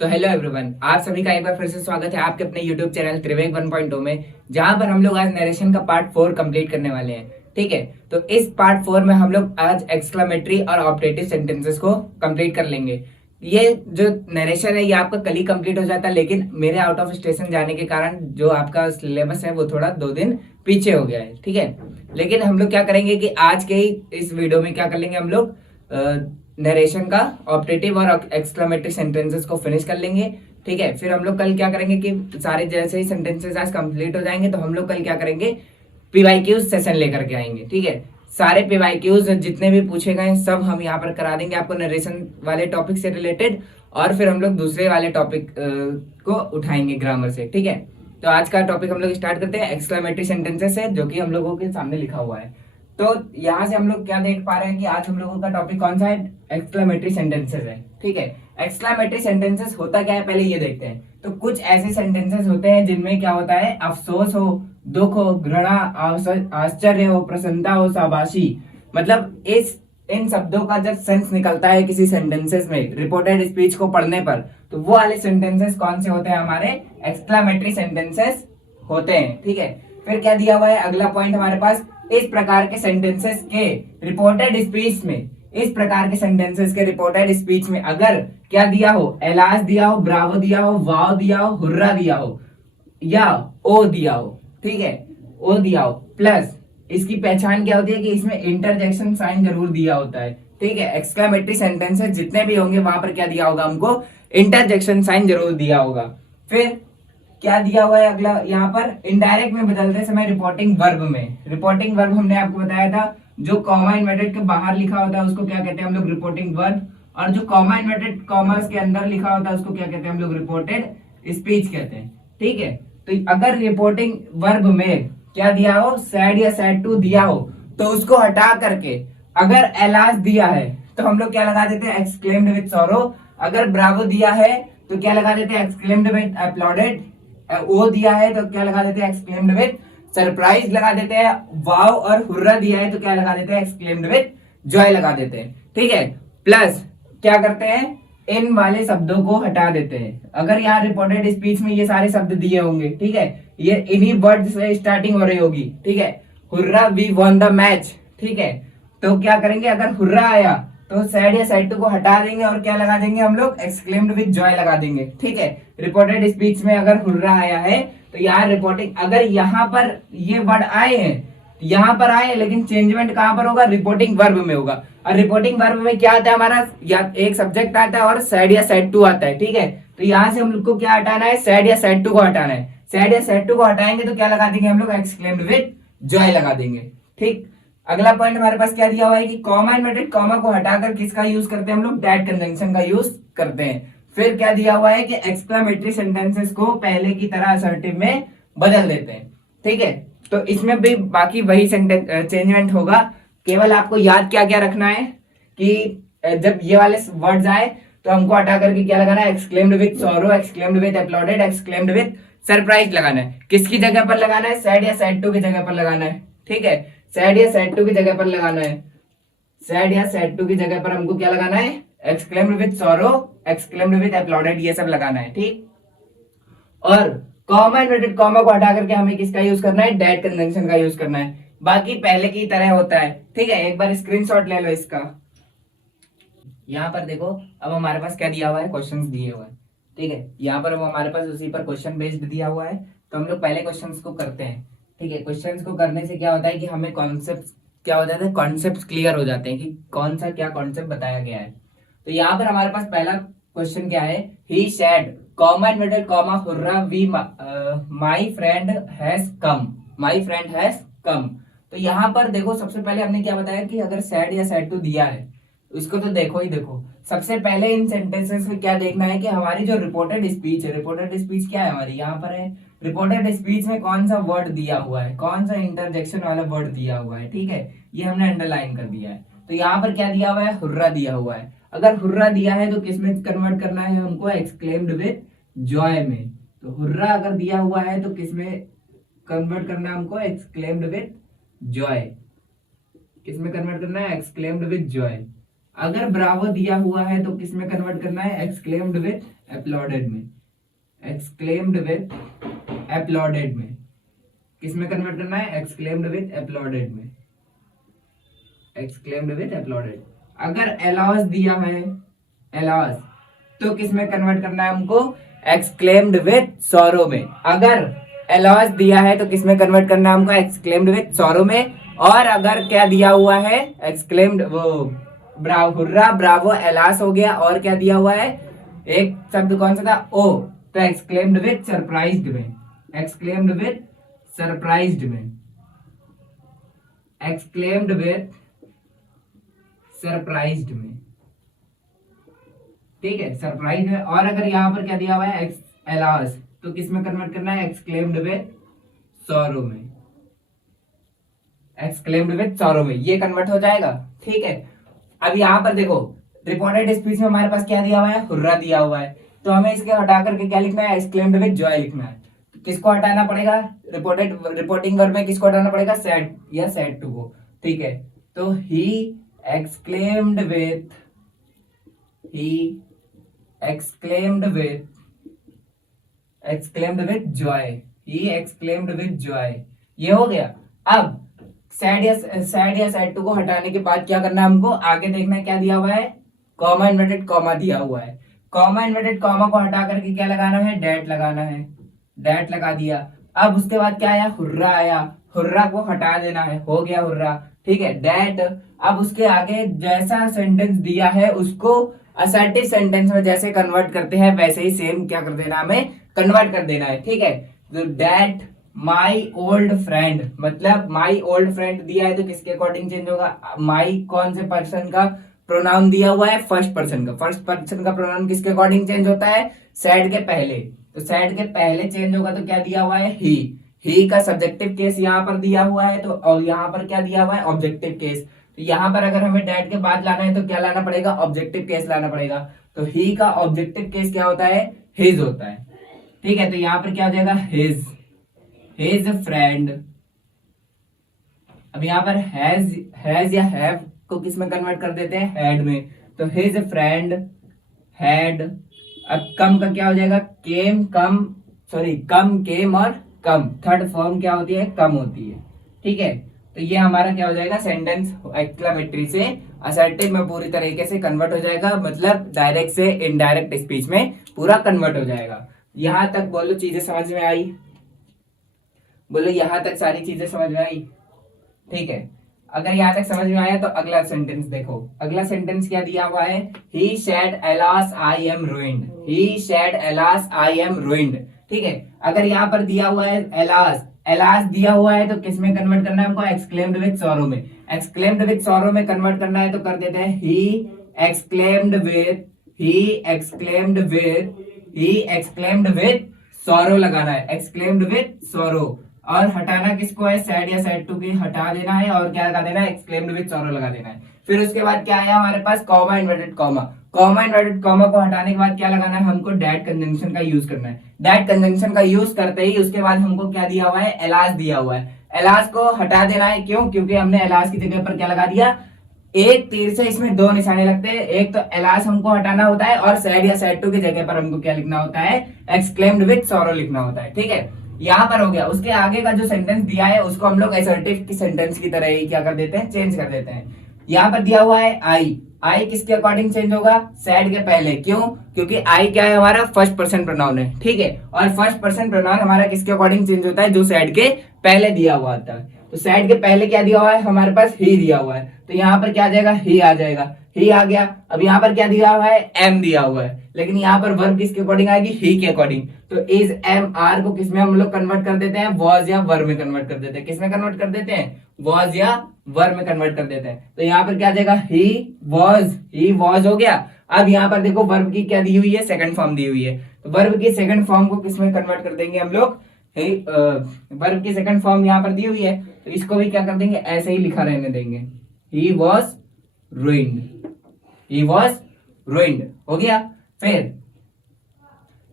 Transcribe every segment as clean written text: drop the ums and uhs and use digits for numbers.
तो hello everyone, आप सभी का एक बार फिर से स्वागत है आपके अपने यूट्यूब चैनल त्रिवेक 1.0 में, जहां पर हम लोग आज नरेशन का पार्ट 4 कंप्लीट करने वाले हैं। ठीक है, तो इस पार्ट 4 में हम लोग आज एक्सक्लेमेटरी और ऑब्जेक्टिव सेंटेंसेस को कंप्लीट कर लेंगे। ये जो नरेशन है ये आपका कल ही कंप्लीट हो जाता है, लेकिन मेरे आउट ऑफ स्टेशन जाने के कारण जो आपका सिलेबस है वो थोड़ा 2 दिन पीछे हो गया है। ठीक है, लेकिन हम लोग क्या करेंगे कि आज के ही इस वीडियो में क्या कर लेंगे, हम लोग नरेशन का ऑब्जेक्टिव और एक्सक्लेमेटरी सेंटेंसेस को फिनिश कर लेंगे। ठीक है, फिर हम लोग कल क्या करेंगे कि सारे जैसे ही सेंटेंसेस आज कंप्लीट हो जाएंगे तो हम लोग कल क्या करेंगे, पीवाईक्यूज सेशन लेकर के आएंगे। ठीक है, सारे पीवाईक्यूज जितने भी पूछे गए सब हम यहाँ पर करा देंगे आपको नरेशन वाले टॉपिक से रिलेटेड, और फिर हम लोग दूसरे वाले टॉपिक को उठाएंगे ग्रामर से। ठीक है, तो आज का टॉपिक हम लोग स्टार्ट करते हैं एक्सक्लेमेटरी सेंटेंसेस है, जो कि हम लोगों के सामने लिखा हुआ है। तो यहाँ से हम लोग क्या देख पा रहे हैं कि आज हम लोगों का टॉपिक कौन सा है, एक्सक्लेमेटरी सेंटेंसेस है। ठीक है, एक्सक्लेमेटरी सेंटेंसेस होता क्या है पहले ये देखते हैं। तो कुछ ऐसे सेंटेंसेस होते हैं जिनमें क्या होता है, अफसोस हो, दुख हो, घृणा, आश्चर्य हो, प्रसन्नता हो, शाबाशी, मतलब इस इन शब्दों का जब सेंस निकलता है किसी सेंटेंसेस में रिपोर्टेड स्पीच को पढ़ने पर, तो वो वाले सेंटेंसेस कौन से होते हैं, हमारे एक्सक्लेमेटरी सेंटेंसेस होते हैं। ठीक है, फिर क्या दिया हुआ है अगला पॉइंट हमारे पास, इस प्रकार के सेंटेंसेस के रिपोर्टेड स्पीच में, इस प्रकार के सेंटेंसेस के रिपोर्टेड स्पीच में अगर क्या दिया हो, एलास दिया हो, ब्रावो दिया हो, वाव दिया हो, हुर्रा दिया हो या ओ दिया हो। ठीक है, ओ दिया हो, प्लस इसकी पहचान क्या होती है कि इसमें इंटरजेक्शन साइन जरूर दिया होता है। ठीक है, एक्सक्लेमेटरी सेंटेंसेस जितने भी होंगे वहां पर क्या दिया होगा, हमको इंटरजेक्शन साइन जरूर दिया होगा। फिर क्या दिया हुआ है अगला, यहाँ पर इनडायरेक्ट में बदलते समय रिपोर्टिंग वर्ब में, रिपोर्टिंग वर्ब हमने आपको बताया था जो कॉमा इन्वर्टेड के बाहर लिखा होता है उसको क्या कहते हैं हम लोग, रिपोर्टिंग वर्ब, और जो कॉमा इन्वर्टेड कॉमर्स के अंदर लिखा होता है उसको क्या कहते हैं हम लोग, रिपोर्टेड स्पीच कहते हैं। ठीक है, तो अगर रिपोर्टिंग वर्ब में क्या दिया हो, सैड या सैड टू दिया हो, तो उसको हटा करके अगर एलास दिया है तो हम लोग क्या लगा देते हैं, एक्सक्लेम्ड विद सॉरो। अगर ब्रावो दिया है तो क्या लगा देते हैं, एक्सक्लेम्ड विद अपलॉडेड। ओ दिया है तो क्या लगा देते हैं, एक्सक्लेम्ड विद सरप्राइज लगा देते हैं। वाव और हुर्रा दिया है तो क्या लगा देते हैं, एक्सक्लेम्ड विद जॉय लगा देते हैं। ठीक है, प्लस क्या करते हैं, इन वाले शब्दों को हटा देते हैं। अगर यहाँ रिपोर्टेड स्पीच में ये सारे शब्द दिए होंगे, ठीक है, ये इन्हीं वर्ड से स्टार्टिंग हो रही होगी। ठीक है, hurrah we won the match. ठीक है, तो क्या करेंगे, अगर हुर्रा आया तो सैड या सैड टू को हटा देंगे और क्या लगा देंगे हम लोग, एक्सक्लेम्ड विद जॉय लगा देंगे। ठीक है, रिपोर्टेड स्पीच में अगर हुर्रा आया है तो यहाँ रिपोर्टिंग, अगर यहाँ पर ये वर्ड आए हैं, यहाँ पर आए लेकिन चेंजमेंट कहां पर होगा, रिपोर्टिंग वर्ब में होगा। और रिपोर्टिंग वर्ब में क्या आता है हमारा, या एक सब्जेक्ट आता है और सैड या सैड टू आता है। ठीक है, तो यहाँ से हम लोग को क्या हटाना है, सैड या सैड टू को हटाना है। सैड या सैड टू को हटाएंगे तो क्या लगा देंगे हम लोग, एक्सक्लेम्ड विद जॉय लगा देंगे। ठीक, अगला पॉइंट हमारे पास क्या दिया हुआ है कि कॉमा इन्वर्टेड कॉमा को हटाकर किसका यूज करते हैं हम लोग, दैट कंजंक्शन का यूज करते हैं। फिर क्या दिया हुआ है कि एक्सक्लेमेटरी सेंटेंसेस को पहले की तरह असर्टिव में बदल देते हैं। ठीक है, तो इसमें भी बाकी वही चेंजमेंट होगा, केवल आपको याद क्या क्या रखना है कि जब ये वाले वर्ड्स आए तो हमको हटा करके क्या लगाना है, exclaimed with sorrow, exclaimed with uploaded, exclaimed with surprise लगाना है। किसकी जगह पर लगाना है, सैड या सैड टू की जगह पर लगाना है। ठीक है, सैड या सैड टू की जगह पर लगाना है, सैड या सैड टू की जगह पर हमको क्या लगाना है, exclaimed with sorrow, exclaimed with uploaded, ये सब लगाना है। ठीक, और कॉमा इन्वर्टेड कॉमा को हटा करके हमें किसका यूज करना है, डेट कन्वेंशन का यूज करना है। बाकी पहले की तरह होता है। ठीक है, एक बार स्क्रीनशॉट ले लो इसका। यहाँ पर देखो, अब हमारे पास क्या दिया हुआ है, क्वेश्चंस दिए हुए हैं। ठीक है, यहाँ पर अब हमारे पास उसी पर क्वेश्चन बेस्ड दिया हुआ है, तो हम लोग पहले क्वेश्चंस को करते हैं। ठीक है, क्वेश्चंस को करने से क्या होता है कि हमें कॉन्सेप्ट क्या हो जाता है, कॉन्सेप्ट क्लियर हो जाते हैं कि कौन सा क्या कॉन्सेप्ट बताया गया है। तो यहाँ पर हमारे पास पहला क्वेश्चन क्या है, he said comma inverted comma hurrah we my friend has come, my friend has come. तो यहाँ पर देखो, सबसे पहले हमने क्या बताया कि अगर सैड या सैड टू दिया है इसको तो देखो ही देखो, सबसे पहले इन सेंटेंसेस में क्या देखना है कि हमारी जो रिपोर्टेड स्पीच है, रिपोर्टेड स्पीच क्या है हमारी, यहाँ पर है रिपोर्टेड स्पीच में कौन सा वर्ड दिया हुआ है, कौन सा इंटरजेक्शन वाला वर्ड दिया हुआ है। ठीक है, ये हमने अंडरलाइन कर दिया है। तो यहाँ पर क्या दिया हुआ है, हुर्रा दिया हुआ है। अगर हुर्रा दिया है तो किसमें कन्वर्ट करना है हमको, एक्सक्लेम्ड विद जॉय में। तो हुर्रा अगर दिया हुआ है तो किसमें कन्वर्ट करना है हमको, एक्सक्लेम्ड विद जॉय। किसमें कन्वर्ट करना है, एक्सक्लेम्ड विद जॉय। अगर ब्रावो दिया हुआ है तो किसमें कन्वर्ट करना है, एक्सक्लेम्ड विद अपलॉडेड में, एक्सक्लेम्ड विथ अपलॉडेड में, किस में कन्वर्ट करना है, एक्सक्लेम्ड विथ अपलॉडेड में, एक्सक्लेम्ड विथ अपलॉडेड। अगर एलॉस दिया है, एलॉस, तो किस में कन्वर्ट करना है हमको, एक्सक्लेम्ड विथ सॉरो में। अगर एलॉस दिया है तो किस में कन्वर्ट करना है हमको, एक्सक्लेम्ड विथ सॉरो में। और अगर क्या दिया हुआ है, एक्सक्लेम्ड, वो ब्रावो, हुर्रा, ब्रावो, एलास हो गया, और क्या दिया हुआ है, एक शब्द कौन सा था, ओ, तो एक्सक्लेम्ड विथ सरप्राइज्ड में, एक्सक्लेम्ड विथ सरप्राइज्ड में, एक्सक्लेम्ड विथ सरप्राइज्ड में, ठीक है, सरप्राइज में। और अगर यहाँ पर क्या दिया हुआ है, एलास, तो किस में कन्वर्ट करना है, एक्सक्लेम्ड विथ सॉरो में, एक्सक्लेम्ड विथ सॉरो में, ये कन्वर्ट हो जाएगा, ठीक है। अब यहाँ पर देखो, रिपोर्टेड स्पीच में हमारे पास क्या दिया हुआ है, हुर्रा दिया हुआ है, तो हमें इसके हटा करके क्या लिखना है, एक्सक्लेम्ड विथ जॉय लिखना है। तो किसको हटाना पड़ेगा, रिपोर्टिंग वर्ब में किसको हटाना पड़ेगा, सैड या सैड टू को, ठीक है। तो he exclaimed with, he exclaimed with joy, he exclaimed with joy, ये हो गया। अब सैड या सैड टू को हटाने के बाद क्या करना है हमको, आगे देखना है क्या दिया हुआ है, कॉमा इन्वर्टेड कॉमा दिया हुआ है। कॉमा इन्वर्टेड कॉमा को हटा करके क्या लगाना है, डैट लगाना है, डैट लगा दिया। अब उसके बाद क्या आया, हुर्रा आया, हुर्रा को हटा देना है, हो गया हुर्रा, ठीक है, डैट। अब उसके आगे जैसा सेंटेंस दिया है उसको असर्टिव सेंटेंस में जैसे कन्वर्ट करते हैं वैसे ही सेम क्या कर देना, हमें कन्वर्ट कर देना है, ठीक है। तो दैट माई ओल्ड फ्रेंड, मतलब माई ओल्ड फ्रेंड दिया है तो किसके अकॉर्डिंग चेंज होगा, माई कौन से पर्सन का प्रोनाउन दिया हुआ है, फर्स्ट पर्सन का, फर्स्ट पर्सन का प्रोनाउन किसके अकॉर्डिंग चेंज होता है, सैड के पहले, तो सैड के पहले चेंज होगा तो क्या दिया हुआ है, ही का सब्जेक्टिव केस यहाँ पर दिया हुआ है, तो और यहाँ पर क्या दिया हुआ है, ऑब्जेक्टिव केस। तो यहाँ पर अगर हमें डैट के बाद लाना है तो क्या लाना पड़ेगा, ऑब्जेक्टिव केस लाना पड़ेगा। तो ही का ऑब्जेक्टिव केस क्या होता है, हिज होता है, ठीक है। तो यहाँ पर क्या हो जाएगा, हिज फ्रेंड। अब यहाँ पर हैज या हैव को किस में कन्वर्ट कर देते हैं, हैड में, तो हिज फ्रेंड हैड। अब कम का क्या हो जाएगा, केम, कम, सॉरी कम, केम और कम, थर्ड फॉर्म क्या होती है, कम होती है, ठीक है। तो ये हमारा क्या हो जाएगा, सेंटेंस एक्सक्लेमेटरी से असर्टिव में पूरी तरीके से कन्वर्ट हो जाएगा, मतलब डायरेक्ट से इनडायरेक्ट स्पीच में पूरा कन्वर्ट हो जाएगा। यहां तक बोलो चीजें समझ में आई, बोलो यहां तक सारी चीजें समझ में आई, ठीक है। अगर यहां तक समझ में आया तो अगला सेंटेंस देखो, अगला सेंटेंस क्या दिया हुआ है, he said alas I am ruined, he said alas I am ruined, ठीक है। अगर यहाँ पर दिया हुआ है एलास, एलास दिया हुआ है तो किस में कन्वर्ट करना है हमको, एक्सक्लेम्ड विथ सॉरो में, एक्सक्लेम्ड विथ सॉरो में कन्वर्ट करना है तो कर देते हैं ही एक्सक्लेम्ड विथ सॉरो लगाना है, एक्सक्लेम्ड विथ सॉरो। और हटाना किसको है, सैड या सैड टू की हटा देना है और क्या लगा देना है, एक्सक्लेम्ड विथ सॉरो लगा देना है। फिर उसके बाद क्या आया हमारे पास, comma inverted comma, comma inverted comma को हटाने के बाद क्या लगाना है हमको, डैट कंजंक्शन का यूज करना है। डैट कंजंक्शन का यूज करते ही उसके बाद हमको क्या दिया हुआ है, एलास दिया हुआ है, एलास को हटा देना है, क्यों, क्योंकि हमने एलास की जगह पर क्या लगा दिया, एक तीर से इसमें दो निशाने लगते हैं, एक तो एलास हमको हटाना होता है और सैड या सैड टू की जगह पर हमको क्या लिखना होता है, एक्सक्लेम्ड विथ सॉरो लिखना होता है, ठीक है। यहाँ पर हो गया। उसके आगे का जो सेंटेंस दिया है उसको हम लोग असर्टिव की सेंटेंस की तरह ही क्या कर देते हैं, चेंज कर देते हैं। यहाँ पर दिया हुआ है आई किसके अकॉर्डिंग चेंज होगा, सैड के पहले, क्यों, क्योंकि आई क्या है हमारा फर्स्ट पर्सन प्रोनाउन है, ठीक है। और फर्स्ट पर्सन प्रोनाउन हमारा किसके अकॉर्डिंग चेंज होता है, जो सैड के पहले दिया हुआ होता है। तो सैड के पहले क्या दिया हुआ है हमारे पास, ही दिया हुआ है, तो यहाँ पर क्या आ जाएगा, ही आ जाएगा, ही आ गया। अब यहाँ पर क्या दिया हुआ है, एम दिया हुआ है, लेकिन यहाँ पर वर्ब किसके अकॉर्डिंग आएगी, ही के अकॉर्डिंग। तो इज एम आर को किसमें हम लोग कन्वर्ट कर देते हैं, वॉज या वर में कन्वर्ट कर देते हैं, किसमें कन्वर्ट कर देते हैं, वॉज या वर में कन्वर्ट कर देते हैं। तो यहाँ पर क्या आ जाएगा, ही वॉज हो गया। अब यहाँ पर देखो वर्ब की क्या दी हुई है, सेकंड फॉर्म दी हुई है, तो वर्ब की सेकंड फॉर्म को किसमें कन्वर्ट कर देंगे हम लोग, वर्ब की सेकंड फॉर्म यहाँ पर दी हुई है, तो इसको भी क्या कर देंगे, ऐसे ही लिखा रहने देंगे, ही वॉज ruined, हो गया। फिर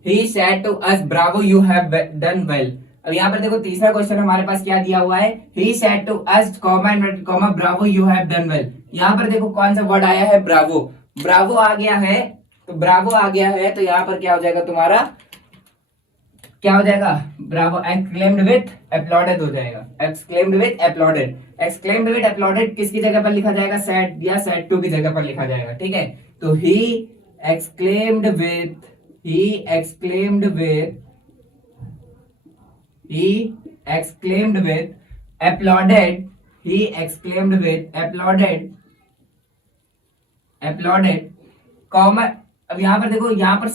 he said to us bravo you have done well। अब यहाँ पर देखो तीसरा क्वेश्चन हमारे पास क्या दिया हुआ है, he said to us bravo you have done well। यहाँ पर देखो कौन सा वर्ड आया है, ब्रावो, ब्रावो आ गया है तो ब्रावो आ गया है, तो यहाँ पर क्या हो जाएगा तुम्हारा, क्या हो जाएगा, ब्रावो एक्सक्लेम्ड विथ अपलॉडेड हो जाएगा, exclaimed with uploaded. Exclaimed with uploaded किसकी जगह पर लिखा जाएगा, सैड या सैड टू की जगह पर लिखा जाएगा, ठीक है। तो he exclaimed with, he exclaimed with, he exclaimed with applauded, he exclaimed with applauded comma. अब यहाँ पर देखो, यहाँ पर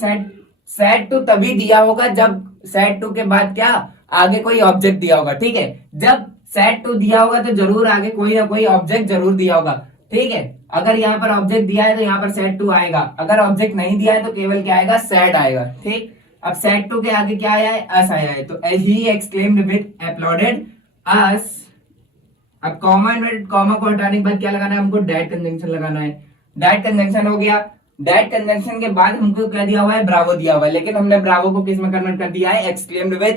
सेट टू तभी दिया होगा जब सेट टू के बाद क्या आगे कोई ऑब्जेक्ट दिया होगा, ठीक है। जब सेट टू दिया होगा तो जरूर आगे कोई ना कोई ऑब्जेक्ट जरूर दिया होगा, ठीक है। अगर यहाँ पर ऑब्जेक्ट दिया है तो यहाँ पर सेट टू आएगा, अगर ऑब्जेक्ट नहीं दिया है तो केवल क्या आएगा, सेड आएगा, ठीक। अब सेट टू के आगे क्या आया है, अस आया है, तो ही एक्सक्लेम्ड विथ अपलॉडेड अस। अब कॉमा इन्वर्टेड कॉमा को हटाने के बाद क्या लगाना है हमको, डैट कंजंक्शन लगाना है। डैट कंजंक्शन हो गया, डैट कंजंक्शन के बाद हमको क्या दिया हुआ है, ब्रावो दिया हुआ है, लेकिन हमने ब्रावो को किस में कन्वर्ट कर दिया है, एक्सक्लेम्ड विथ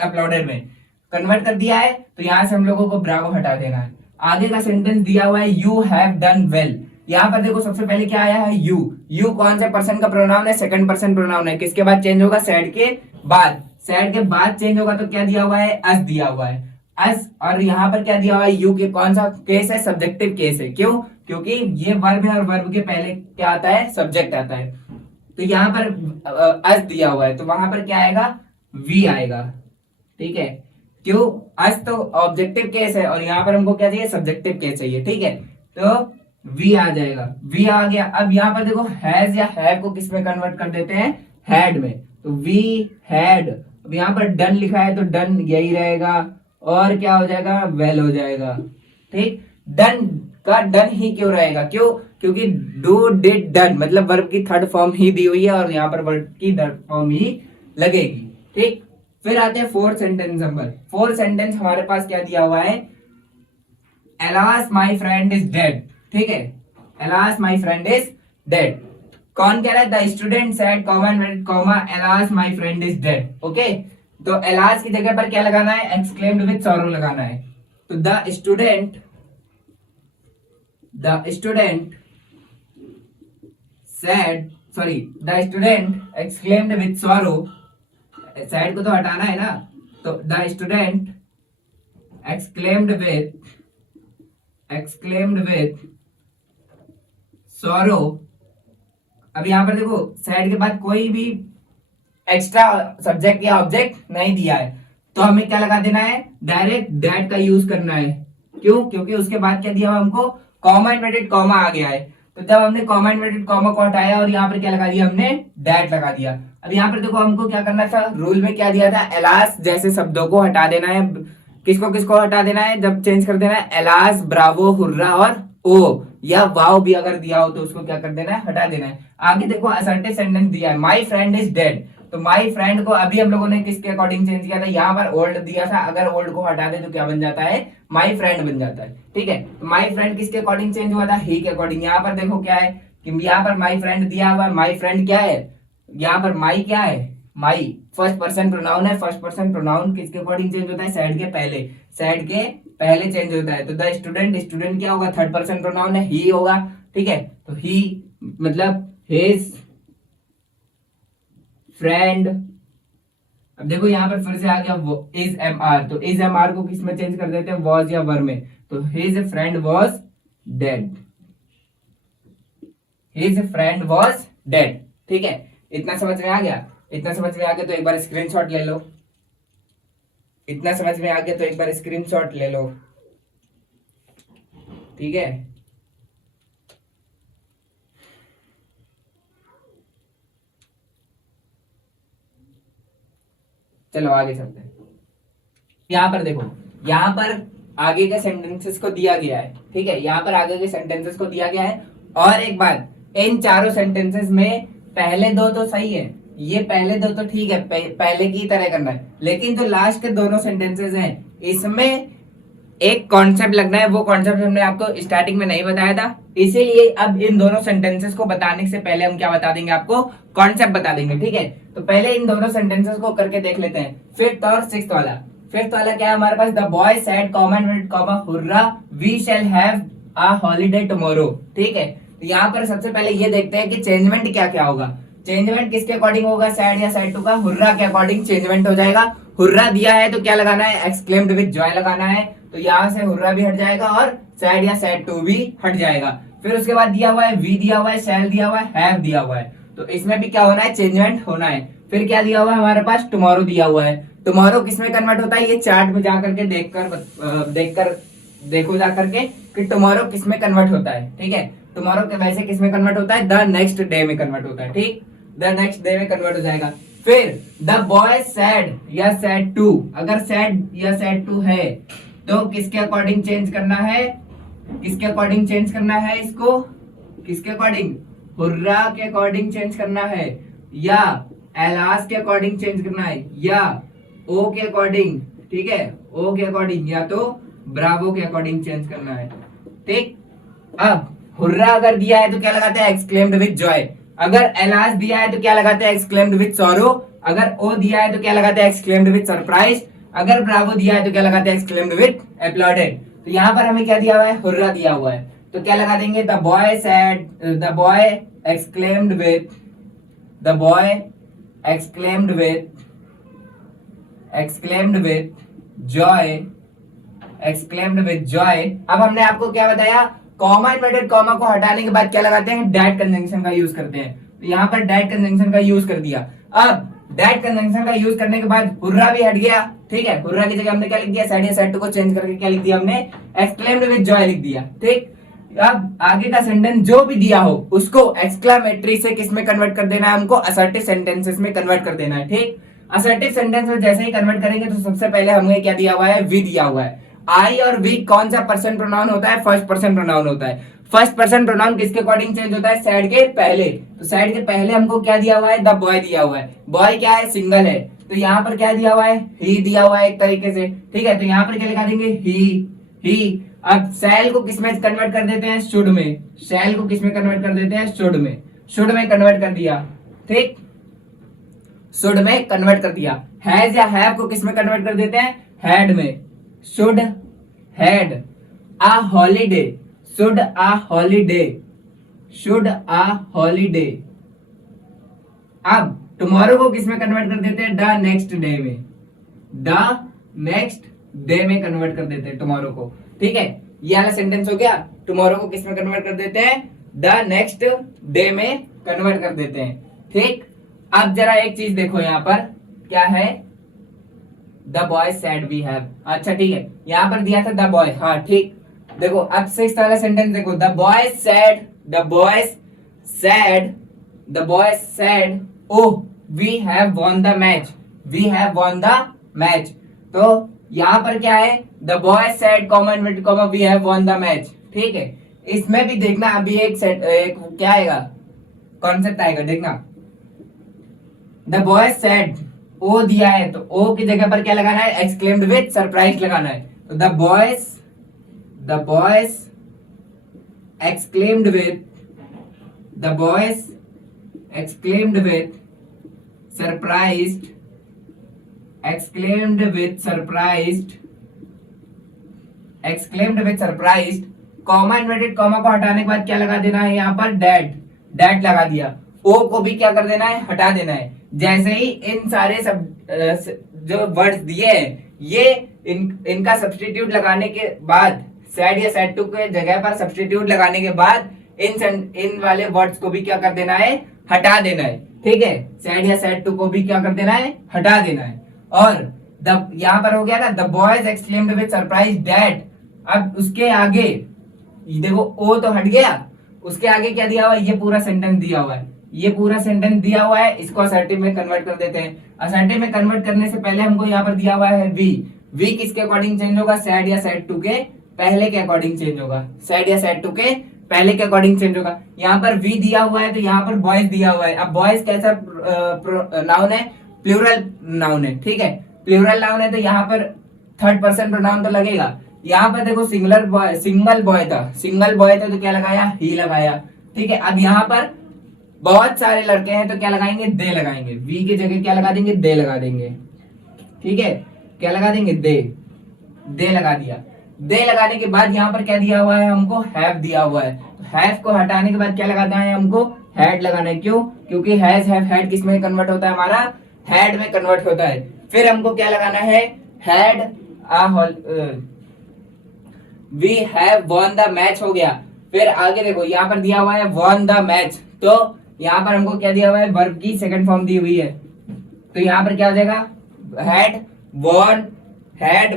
अपलॉडेड में कन्वर्ट कर दिया है। तो यहां से हम लोगों को ब्रावो हटा देना है। आगे का सेंटेंस दिया हुआ है, यू हैव डन वेल। यहाँ पर देखो सबसे पहले क्या आया है, यू कौन से पर्सन का प्रोनाउन है, सेकंड पर्सन प्रोनाउन है, किसके बाद चेंज होगा, सैड के बाद। सैड के बाद चेंज होगा तो क्या दिया हुआ है, अस दिया हुआ है, अस। और यहाँ पर क्या दिया हुआ है, यू के कौन सा केस है, सब्जेक्टिव केस है। क्यों, क्योंकि ये वर्ब है और वर्ब के पहले क्या आता है, सब्जेक्ट आता है। तो यहाँ पर अस दिया हुआ है, तो वहां पर क्या आएगा, वी आएगा, ठीक है। क्यों, अस तो ऑब्जेक्टिव केस है और यहाँ पर हमको क्या चाहिए, सब्जेक्टिव केस चाहिए, ठीक है। तो वी आ जाएगा, वी आ गया। अब यहाँ पर देखो हैज या हैव को किस में कन्वर्ट कर देते हैं, हैड में, तो वी हैड। अब यहाँ पर डन लिखा है तो डन यही रहेगा और क्या हो जाएगा, वेल हो जाएगा, ठीक। डन का डन ही क्यों रहेगा, क्यों, क्योंकि डू डिड डन मतलब वर्ब की थर्ड फॉर्म ही दी हुई है और यहाँ पर वर्ब की थर्ड फॉर्म ही लगेगी, ठीक। फिर आते हैं fourth sentence number. Fourth sentence हमारे पास क्या दिया हुआ है, alas my friend is dead, ठीक है। Alas my friend is dead, कौन कह रहा है, the student said comma comma alas my friend is dead, okay. तो एलास की जगह पर क्या लगाना है, एक्सक्लेम्ड विथ सॉरो लगाना है। तो the student said, sorry, the student exclaimed with sorrow, sad को तो हटाना है ना, तो the student exclaimed with sorrow. अब यहां पर देखो सैड के बाद कोई भी एक्स्ट्रा सब्जेक्ट या ऑब्जेक्ट नहीं दिया है, तो हमें क्या लगा देना है, डायरेक्ट दैट का यूज करना है। क्यों, क्योंकि उसके बाद क्या दिया हुआ हमको, कॉमा इन्वर्टेड कॉमा आ गया है। तो जब हमने कॉमा इन्वर्टेड कॉमा को हटाया और यहाँ पर क्या लगा दिया, हमने दैट लगा दिया। अब यहाँ पर देखो हमको क्या करना था, रूल में क्या दिया था, एलास जैसे शब्दों को हटा देना है। किसको किसको हटा देना है, जब चेंज कर देना है, एलास, ब्रावो, हुर्रा और ओ या वाव भी अगर दिया हो तो उसको क्या कर देना है, हटा देना है। आगे देखो असर्टिव सेंटेंस दिया है, माई फ्रेंड इज डेड। तो माई फ्रेंड को अभी हम लोगों ने किसके अकॉर्डिंग चेंज किया था, यहाँ पर ओल्ड दिया था, अगर ओल्ड को हटा दे तो क्या बन जाता है, माई फ्रेंड बन जाता है, ठीक है। तो माई फ्रेंड किसके अकॉर्डिंग चेंज हुआ था, ही के अकॉर्डिंग। यहाँ पर देखो क्या है कि यहाँ पर माई फ्रेंड दिया हुआ है, माई फ्रेंड क्या है, यहाँ पर माई क्या है, माई फर्स्ट पर्सन प्रोनाउन है। फर्स्ट पर्सन प्रोनाउन किसके अकॉर्डिंग चेंज होता है, सैड के पहले, सैड के पहले चेंज होता है। तो द स्टूडेंट, स्टूडेंट क्या होगा, थर्ड पर्सन प्रोनाउन है, ही होगा, ठीक है। तो ही मतलब हिज फ्रेंड। अब देखो यहाँ पर फिर से आ गया इज एम आर, तो इज एम आर को किस में चेंज कर देते हैं, वॉज या वर में। तो his friend was dead, his friend was dead, ठीक है। इतना समझ में आ गया, इतना समझ में आ गया तो एक बार स्क्रीनशॉट ले लो, इतना समझ में आ गया तो एक बार स्क्रीनशॉट ले लो, ठीक है। चलो आगे चलते हैं। यहाँ पर देखो, यहाँ पर आगे के सेंटेंसेस को दिया गया है, ठीक है। यहाँ पर आगे के सेंटेंसेस को दिया गया है। और एक बात, इन चारों सेंटेंसेस में पहले दो तो सही है, ये पहले दो तो ठीक है, पहले की तरह करना है, लेकिन जो लास्ट के दोनों सेंटेंसेस हैं इसमें एक कॉन्सेप्ट लगना है। वो कॉन्सेप्ट हमने आपको स्टार्टिंग में नहीं बताया था, इसीलिए अब इन दोनों सेंटेंसेस को बताने से पहले हम क्या बता देंगे, आपको कॉन्सेप्ट बता देंगे, ठीक है। तो पहले इन दोनों सेंटेंसेस को करके देख लेते हैं। फिफ्थ और सिक्स्थ वाला, फिफ्थ वाला क्या है हमारे पास, the boy said comma hurrah we shall have a holiday tomorrow, ठीक है। तो यहाँ पर सबसे पहले ये देखते हैं कि चेंजमेंट क्या क्या होगा। चेंजमेंट किसके अकॉर्डिंग होगा, सैड या सैड टू का, हुर्रा के अकॉर्डिंग चेंजमेंट हो जाएगा। हुर्रा दिया है तो क्या लगाना है, एक्सक्लेम्ड विद जॉय लगाना है, तो यहाँ से हुर्रा भी हट जाएगा और सैड या सैड टू भी हट जाएगा। फिर उसके बाद दिया हुआ है वी दिया हुआ है, शैल दिया हुआ है, हैव दिया हुआ है, तो इसमें भी क्या होना है, चेंजमेंट होना है। फिर क्या दिया हुआ है हमारे पास, टुमारो दिया हुआ है। टुमारो किसमें कन्वर्ट होता है, ये चार्ट में जाकर के देखो जाकर के कि टुमारो किसमें कन्वर्ट होता है। ठीक है, टुमारो के वैसे किसमें कन्वर्ट होता है, द नेक्स्ट डे में कन्वर्ट होता है। ठीक, द नेक्स्ट डे में कन्वर्ट हो जाएगा। फिर द बॉय सैड या सैड टू, अगर सैड या सैड टू है तो किसके अकॉर्डिंग चेंज करना है, किसके अकॉर्डिंग चेंज करना है इसको, किसके अकॉर्डिंग, हुर्रा के अकॉर्डिंग चेंज करना है, या एलास के अकॉर्डिंग चेंज करना है, या ओ के अकॉर्डिंग, ठीक है, ओ के अकॉर्डिंग, या तो ब्रावो के अकॉर्डिंग चेंज करना है। ठीक, अब हुर्रा अगर दिया है तो क्या लगाते हैं, एक्सक्लेम्ड विद जॉय। अगर एलास दिया है तो क्या लगाते हैं, एक्सक्लेम्ड विद सॉरो। अगर ओ दिया है तो क्या लगाते हैं, एक्सक्लेम्ड विद सरप्राइज। अगर ब्रावो दिया है तो क्या लगाते हैं, एक्सक्लेम्ड विद अपलॉडेड। तो यहाँ पर हमें क्या दिया हुआ है, हुर्रा दिया हुआ है, तो क्या लगा देंगे, the boy said, the boy exclaimed with, the boy exclaimed with joy, exclaimed with Joy. अब हमने आपको क्या बताया, कॉमा इन्वर्टेड कॉमा को हटाने के बाद क्या लगाते हैं, डैट कंजंक्शन का यूज करते हैं। तो यहाँ पर डैट कंजंक्शन का यूज कर दिया। अब डैट कंजंक्शन का यूज करने के बाद हुर्रा भी हट गया। ठीक है, हुर्रा की जगह हमने क्या लिख दिया, सैड या सैड टू को चेंज करके क्या लिख दिया हमने, एक्सक्लेम्ड विद जॉय लिख दिया। ठीक, अब आगे का सेंटेंस जो भी दिया हो उसको एक्सक्लेमेटरी से किस में कन्वर्ट कर देना है, हमको असर्टिव सेंटेंसेस में कन्वर्ट कर देना है। ठीक, असर्टिव सेंटेंस में जैसे ही कन्वर्ट करेंगे तो सबसे पहले हमें क्या दिया हुआ है, वी दिया हुआ है। आई और वी कौन सा पर्सन प्रोनाउन होता है, फर्स्ट पर्सन प्रोनाउन होता है। फर्स्ट पर्सन प्रोनाउन किसके अकॉर्डिंग चेंज होता है, सैड के पहले। तो सैड के पहले हमको क्या दिया हुआ है, द बॉय दिया हुआ है। बॉय क्या है, सिंगल है, तो यहाँ पर क्या दिया हुआ है, ही दिया हुआ है एक तरीके से। ठीक है, तो यहाँ पर क्या लिखा देंगे, ही। अब शैल को किस में कन्वर्ट कर देते हैं, शुड में। शैल को किस में कन्वर्ट कर देते हैं, शुड में। शुड में कन्वर्ट कर दिया। ठीक, शुड में कन्वर्ट कर दिया। हैज या हैव को किस में कन्वर्ट कर देते हैं, हैड में। Should had a holiday, should a holiday, should a holiday. अब टुमारो को किस में कन्वर्ट कर देते हैं, द नेक्स्ट डे में। द नेक्स्ट डे में कन्वर्ट कर देते हैं टुमारो को। ठीक है, ये वाला सेंटेंस हो गया। टुमारो को किस में कन्वर्ट कर देते हैं, द नेक्स्ट डे में कन्वर्ट कर देते हैं। ठीक, अब जरा एक चीज देखो यहाँ पर क्या है, the boy said we have. अच्छा ठीक है, यहाँ पर दिया था द बॉय, हाँ ठीक। देखो अब से इस तरह सेंटेंस देखो, the boy said, the boy said, the boy said oh we have won the match, we have won the match. तो यहाँ पर क्या है, the boy said comma inverted comma we have won the match. ठीक है, इसमें भी देखना अभी एक क्या आएगा, कॉन्सेप्ट आएगा, देखना। द बॉय सैड, ओ दिया है तो ओ की जगह पर क्या लगाना है, एक्सक्लेम्ड विद सरप्राइज लगाना है। तो the boys exclaimed with, the boys exclaimed with surprised, exclaimed with surprised, exclaimed with surprised. Comma inverted comma को हटाने के बाद क्या लगा देना है, यहाँ पर डैट, डैट लगा दिया। ओ को भी क्या कर देना है, हटा देना है। जैसे ही इन सारे सब जो वर्ड्स दिए हैं ये इनका सब्स्टिट्यूट लगाने के बाद, सैड या सैड टू के जगह पर सब्स्टिट्यूट लगाने के बाद इन वाले वर्ड्स को भी क्या कर देना है, हटा देना है। ठीक है, सैड या सैड टू को भी क्या कर देना है, हटा देना है। और द यहाँ पर हो गया ना, the boys exclaimed with surprise that. अब उसके आगे देखो ओ तो हट गया, उसके आगे क्या दिया हुआ है, ये पूरा सेंटेंस दिया हुआ है, ये पूरा सेंटेंस दिया हुआ है। इसको असर्टिव में कन्वर्ट कर देते हैं। असर्टिव में कन्वर्ट करने से पहले हमको यहाँ पर दिया हुआ है वी। वी किसके अकॉर्डिंग चेंज होगा, सैड या सैड टू के पहले के अकॉर्डिंग चेंज होगा, सैड या सैड टू के पहले के अकॉर्डिंग चेंज होगा। यहाँ पर वी दिया हुआ है तो यहाँ पर बॉयज दिया हुआ है। अब बॉयज कैसा नाउन है, प्लूरल नाउन है। ठीक है, प्लूरल नाउन है तो यहाँ पर थर्ड पर्सन प्रोनाउन तो लगेगा। यहाँ पर देखो सिंगल बॉय था, सिंगल बॉय था तो क्या लगाया, ही लगाया। ठीक है, अब यहाँ पर बहुत सारे लड़के हैं तो क्या लगाएंगे, दे लगाएंगे। वी की जगह क्या लगा देंगे, दे लगा देंगे। ठीक है, क्या लगा देंगे, दे लगा दिया। दे लगाने के बाद यहाँ पर क्या दिया हुआ है हमको, हैव दिया हुआ है। तो हैव को हटाने के बाद क्या लगाना है हमको, हैड लगाना है। क्यों? क्योंकि हैज हैव हैड किस में कन्वर्ट होता है, हमारा हैड में कन्वर्ट होता है। फिर हमको क्या लगाना है, had we have won the match हो गया। फिर आगे देखो यहाँ पर दिया हुआ है वॉन द मैच, तो यहाँ पर हमको क्या दिया हुआ है, वर्ब की सेकंड फॉर्म दी हुई है। तो यहाँ पर क्या हो जाएगा, हैड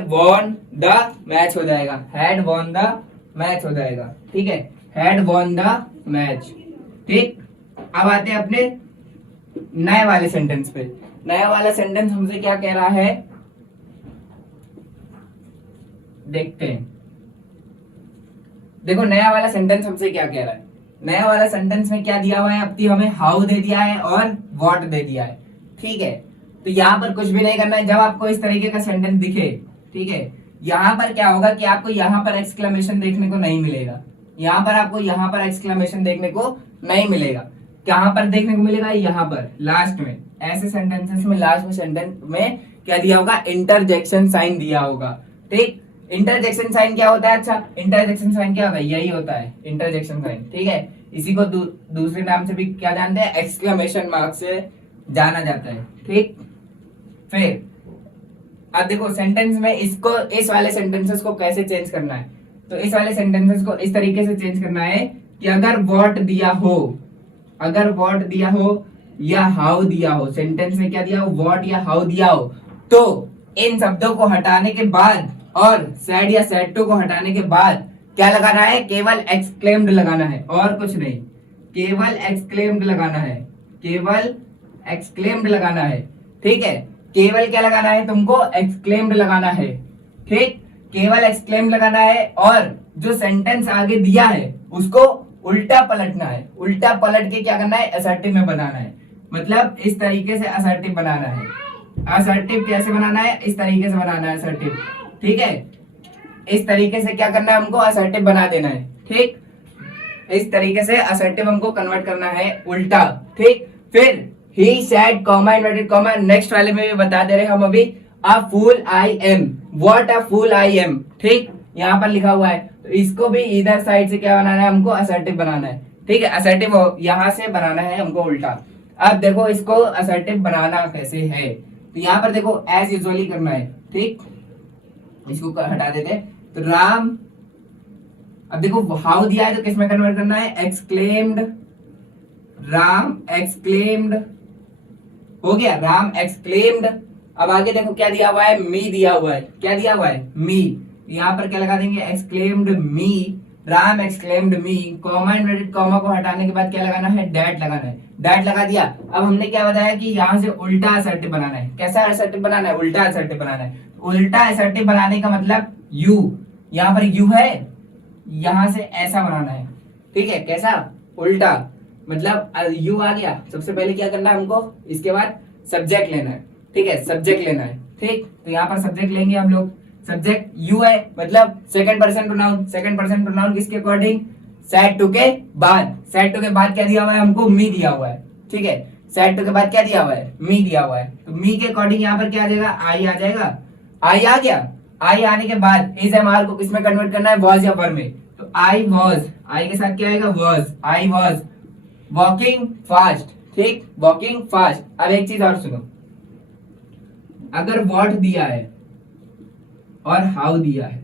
वॉन द मैच हो जाएगा, हैड वॉन द मैच हो जाएगा। ठीक है, हैड वॉन द मैच। ठीक, अब आते हैं अपने नए वाले सेंटेंस पे। नया वाला सेंटेंस हमसे क्या कह रहा है, देखते हैं। देखो नया वाला सेंटेंस हमसे क्या कह रहा है। नया वाला सेंटेंस में क्या दिया हुआ है, अब हमें हाउ दे दिया है और व्हाट दे दिया है। ठीक है, तो यहाँ पर कुछ भी नहीं करना है। जब आपको इस तरीके का सेंटेंस दिखे, ठीक है, यहाँ पर क्या होगा कि आपको यहाँ पर एक्सक्लेमेशन देखने को नहीं मिलेगा। यहाँ पर आपको यहाँ पर एक्सक्लेमेशन देखने को नहीं मिलेगा। कहाँ पर देखने को मिलेगा, यहाँ पर लास्ट में। ऐसे सेंटेंसेस में लास्ट में सेंटेंस में क्या दिया होगा, इंटरजेक्शन साइन दिया होगा। ठीक, इंटरजेक्शन साइन क्या होता है, अच्छा इंटरजेक्शन साइन क्या होता है, यही होता है इंटरजेक्शन साइन। ठीक है, इसी को दूसरे नाम से भी क्या जानते हैं, एक्सक्लेमेशन मार्क से जाना जाता है। ठीक, फिर अब देखो सेंटेंस में इसको, इस वाले सेंटेंसेस को कैसे चेंज करना है। तो इस वाले सेंटेंसेस को इस तरीके से चेंज करना है कि अगर व्हाट दिया हो, अगर व्हाट दिया हो या हाउ दिया हो, सेंटेंस में क्या दिया हो, व्हाट या हाउ दिया हो, तो इन शब्दों को हटाने के बाद और सैड या सैड टू को हटाने के बाद क्या लगाना है, केवल एक्सक्लेम्ड लगाना है और कुछ नहीं। केवल एक्सक्लेम्ड लगाना है, केवल एक्सक्लेम्ड लगाना है। ठीक है, केवल क्या लगाना है तुमको, एक्सक्लेम्ड लगाना है। ठीक, केवल एक्सक्लेम्ड लगाना है और जो सेंटेंस आगे दिया है उसको उल्टा पलटना है। उल्टा पलट के क्या करना है, असर्टिव में बनाना है। मतलब इस तरीके से असर्टिव बनाना है। असर्टिव कैसे बनाना है, इस तरीके से बनाना है असर्टिव। ठीक है, इस तरीके से क्या करना है, हमको असर्टिव बना देना है। ठीक, इस तरीके से असर्टिव हमको कन्वर्ट करना है उल्टा। ठीक, फिर he said comma inverted comma, next वाले में भी बता दे रहे हम अभी, a fool I am, what a fool I am. ठीक, यहाँ पर लिखा हुआ है, तो इसको भी इधर साइड से क्या बनाना है, हमको असर्टिव बनाना है। ठीक है, असर्टिव यहाँ से बनाना है हमको उल्टा। अब देखो इसको असर्टिव बनाना कैसे है, तो यहाँ पर देखो एज यूजुअली करना है। ठीक, इसको हटा देते हैं। तो राम, अब देखो हाउ दिया है तो किसमें कन्वर्ट करना है, एक्सक्लेम्ड, राम एक्सक्लेम्ड हो गया, राम एक्सक्लेम्ड। अब आगे देखो क्या दिया हुआ है, मी दिया हुआ है। क्या दिया हुआ है, मी। यहाँ पर क्या लगा देंगे, एक्सक्लेम्ड मी, राम एक्सक्लेम्ड मी, कॉमा इन्वर्टेड कॉमा को हटाने के बाद क्या लगाना है, डैट लगाना है। डैट लगा दिया। अब हमने क्या बताया कि यहाँ से उल्टा असर्टिव बनाना है। कैसा असर्टिव बनाना है, उल्टा असर्टिव बनाना है। उल्टा असर्टिव बनाने का मतलब यू, यहाँ पर यू है, यहाँ से ऐसा बनाना है। ठीक है, कैसा, उल्टा, मतलब यू आ गया। सबसे पहले क्या करना है हमको, इसके बाद सब्जेक्ट लेना है। ठीक है, सब्जेक्ट लेना है। ठीक, तो यहाँ पर सब्जेक्ट लेंगे हम लोग। सब्जेक्ट यू है, मतलब second person pronoun. Second person pronoun किसके अकॉर्डिंग, सैड टू के बाद। सैड टू के बाद क्या दिया हुआ है हमको, मी दिया हुआ है। ठीक है, सैड टू के बाद क्या दिया हुआ है, मी दिया हुआ है। तो मी के अकॉर्डिंग यहाँ पर क्या आ जाएगा, आई आ जाएगा। आई आ गया। आई आने के बाद इस एम आर को किसमें कन्वर्ट करना है, वॉज या वर में। तो आई वॉज, आई के साथ क्या आएगा, was. I was walking fast. ठीक, वॉकिंग फास्ट। अब एक चीज और सुनो, अगर व्हाट दिया है और हाउ दिया है,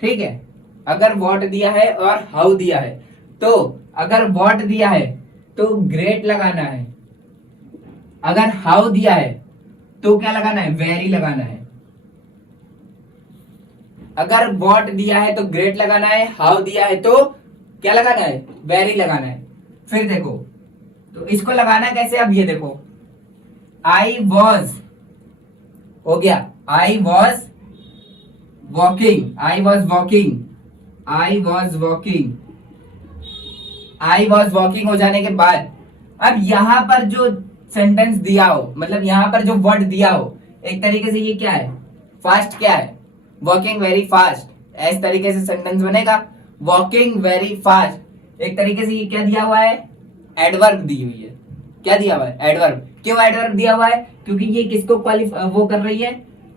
ठीक है, अगर व्हाट दिया है और हाउ दिया है, तो अगर व्हाट दिया है तो ग्रेट लगाना है। अगर हाउ दिया है तो क्या लगाना है, वेरी लगाना है। अगर व्हाट दिया है तो ग्रेट लगाना है, हाउ दिया है तो क्या लगाना है, वेरी लगाना है। फिर देखो, तो इसको लगाना कैसे, अब ये देखो, आई वॉज हो गया, I was walking, I was walking, I was walking, I was walking हो जाने के बाद अब यहां पर जो सेंटेंस दिया हो, मतलब यहां पर जो वर्ड दिया हो, एक तरीके से ये क्या है, फास्ट क्या है, वॉकिंग वेरी फास्ट। इस तरीके से सेंटेंस बनेगा, वॉकिंग वेरी फास्ट। एक तरीके से ये क्या दिया हुआ है, एडवर्ब दी हुई है। क्या दिया हुआ है, एडवर्ब। क्यों एडवर्ब दिया हुआ है, क्योंकि ये किसको वो कर रही है,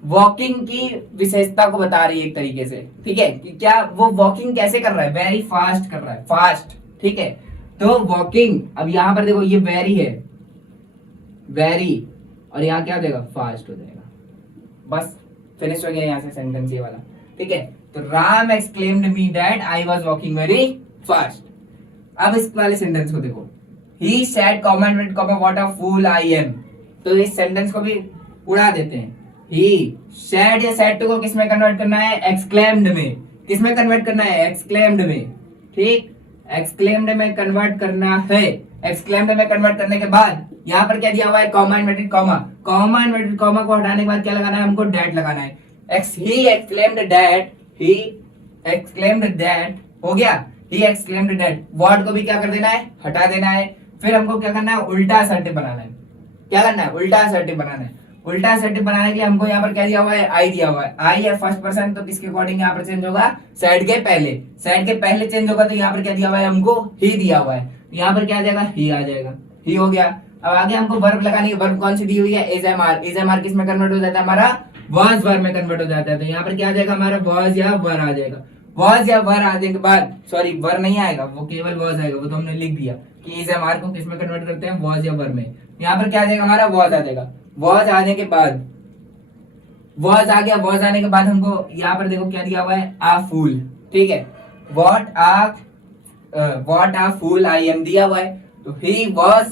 वॉकिंग की विशेषता को बता रही है एक तरीके से, ठीक है, कि क्या वो वॉकिंग कैसे कर रहा है, वेरी फास्ट कर रहा है, फास्ट, ठीक है। तो वॉकिंग, अब यहां पर देखो ये वेरी है, वेरी, और यहाँ क्या हो जाएगा, फास्ट हो जाएगा। बस फिनिश हो गया यहाँ से सेंटेंस ये वाला, ठीक है। तो Ram exclaimed me that I was walking very fast. अब इस वाले सेंटेंस को देखो, he said comma and comma what a fool I am. तो इस सेंटेंस को भी उड़ा देते हैं। ही सेड या सेड टू को किस में कन्वर्ट करना है, एक्सक्लेम्ड में। किस में कन्वर्ट करना है, एक्सक्लेम्ड में, ठीक, एक्सक्लेम्ड में कन्वर्ट करना है। एक्सक्लेम्ड में कन्वर्ट करने के बाद यहाँ पर क्या दिया हुआ है, comma inverted comma. Comma inverted comma को हटाने के बाद क्या लगाना है, हमको डैट लगाना है। He exclaimed that, he exclaimed that, हो गया, ही एक्सक्लेम्ड दैट। वर्ड को भी क्या कर देना है, हटा देना है। फिर हमको क्या करना है, उल्टा असर्टिव बनाना है। क्या करना है, उल्टा असर्टिव बनाना है। उल्टा असर्टिव बनाने के लिए हमको यहाँ पर क्या दिया हुआ है, आई दिया हुआ है। आई है फर्स्ट पर्सन, तो किसके अकॉर्डिंग यहाँ पर चेंज होगा, साइड के पहले। साइड के पहले चेंज होगा, तो यहाँ पर क्या दिया हुआ है, हमको ही दिया हुआ है। यहाँ पर क्या आ जाएगा, ही आ जाएगा, ही हो गया। अब आगे हमको वर्ब लगानी है। वर्ब कौन सी दी हुई है, is M R. Is M R किस में कन्वर्ट हो जाता है, हमारा वाज वर्ब में कन्वर्ट हो जाता है। तो यहाँ पर क्या आ जाएगा, हमारा वाज या वर आ जाएगा। वाज या वर आने के बाद, सॉरी वर नहीं आएगा, वो केवल वाज आएगा, वो तो हमने लिख दिया कि इज एम आर को किस में कन्वर्ट करते हैं, वाज या वर में। यहाँ पर क्या आ जाएगा, हमारा वाज आ जाएगा। वाज आने के बाद, वाज आ गया। वाज आने के बाद हमको यहाँ पर देखो क्या दिया हुआ है, आ फूल, ठीक है। What uh fool I M दिया हुआ है। तो ही वाज,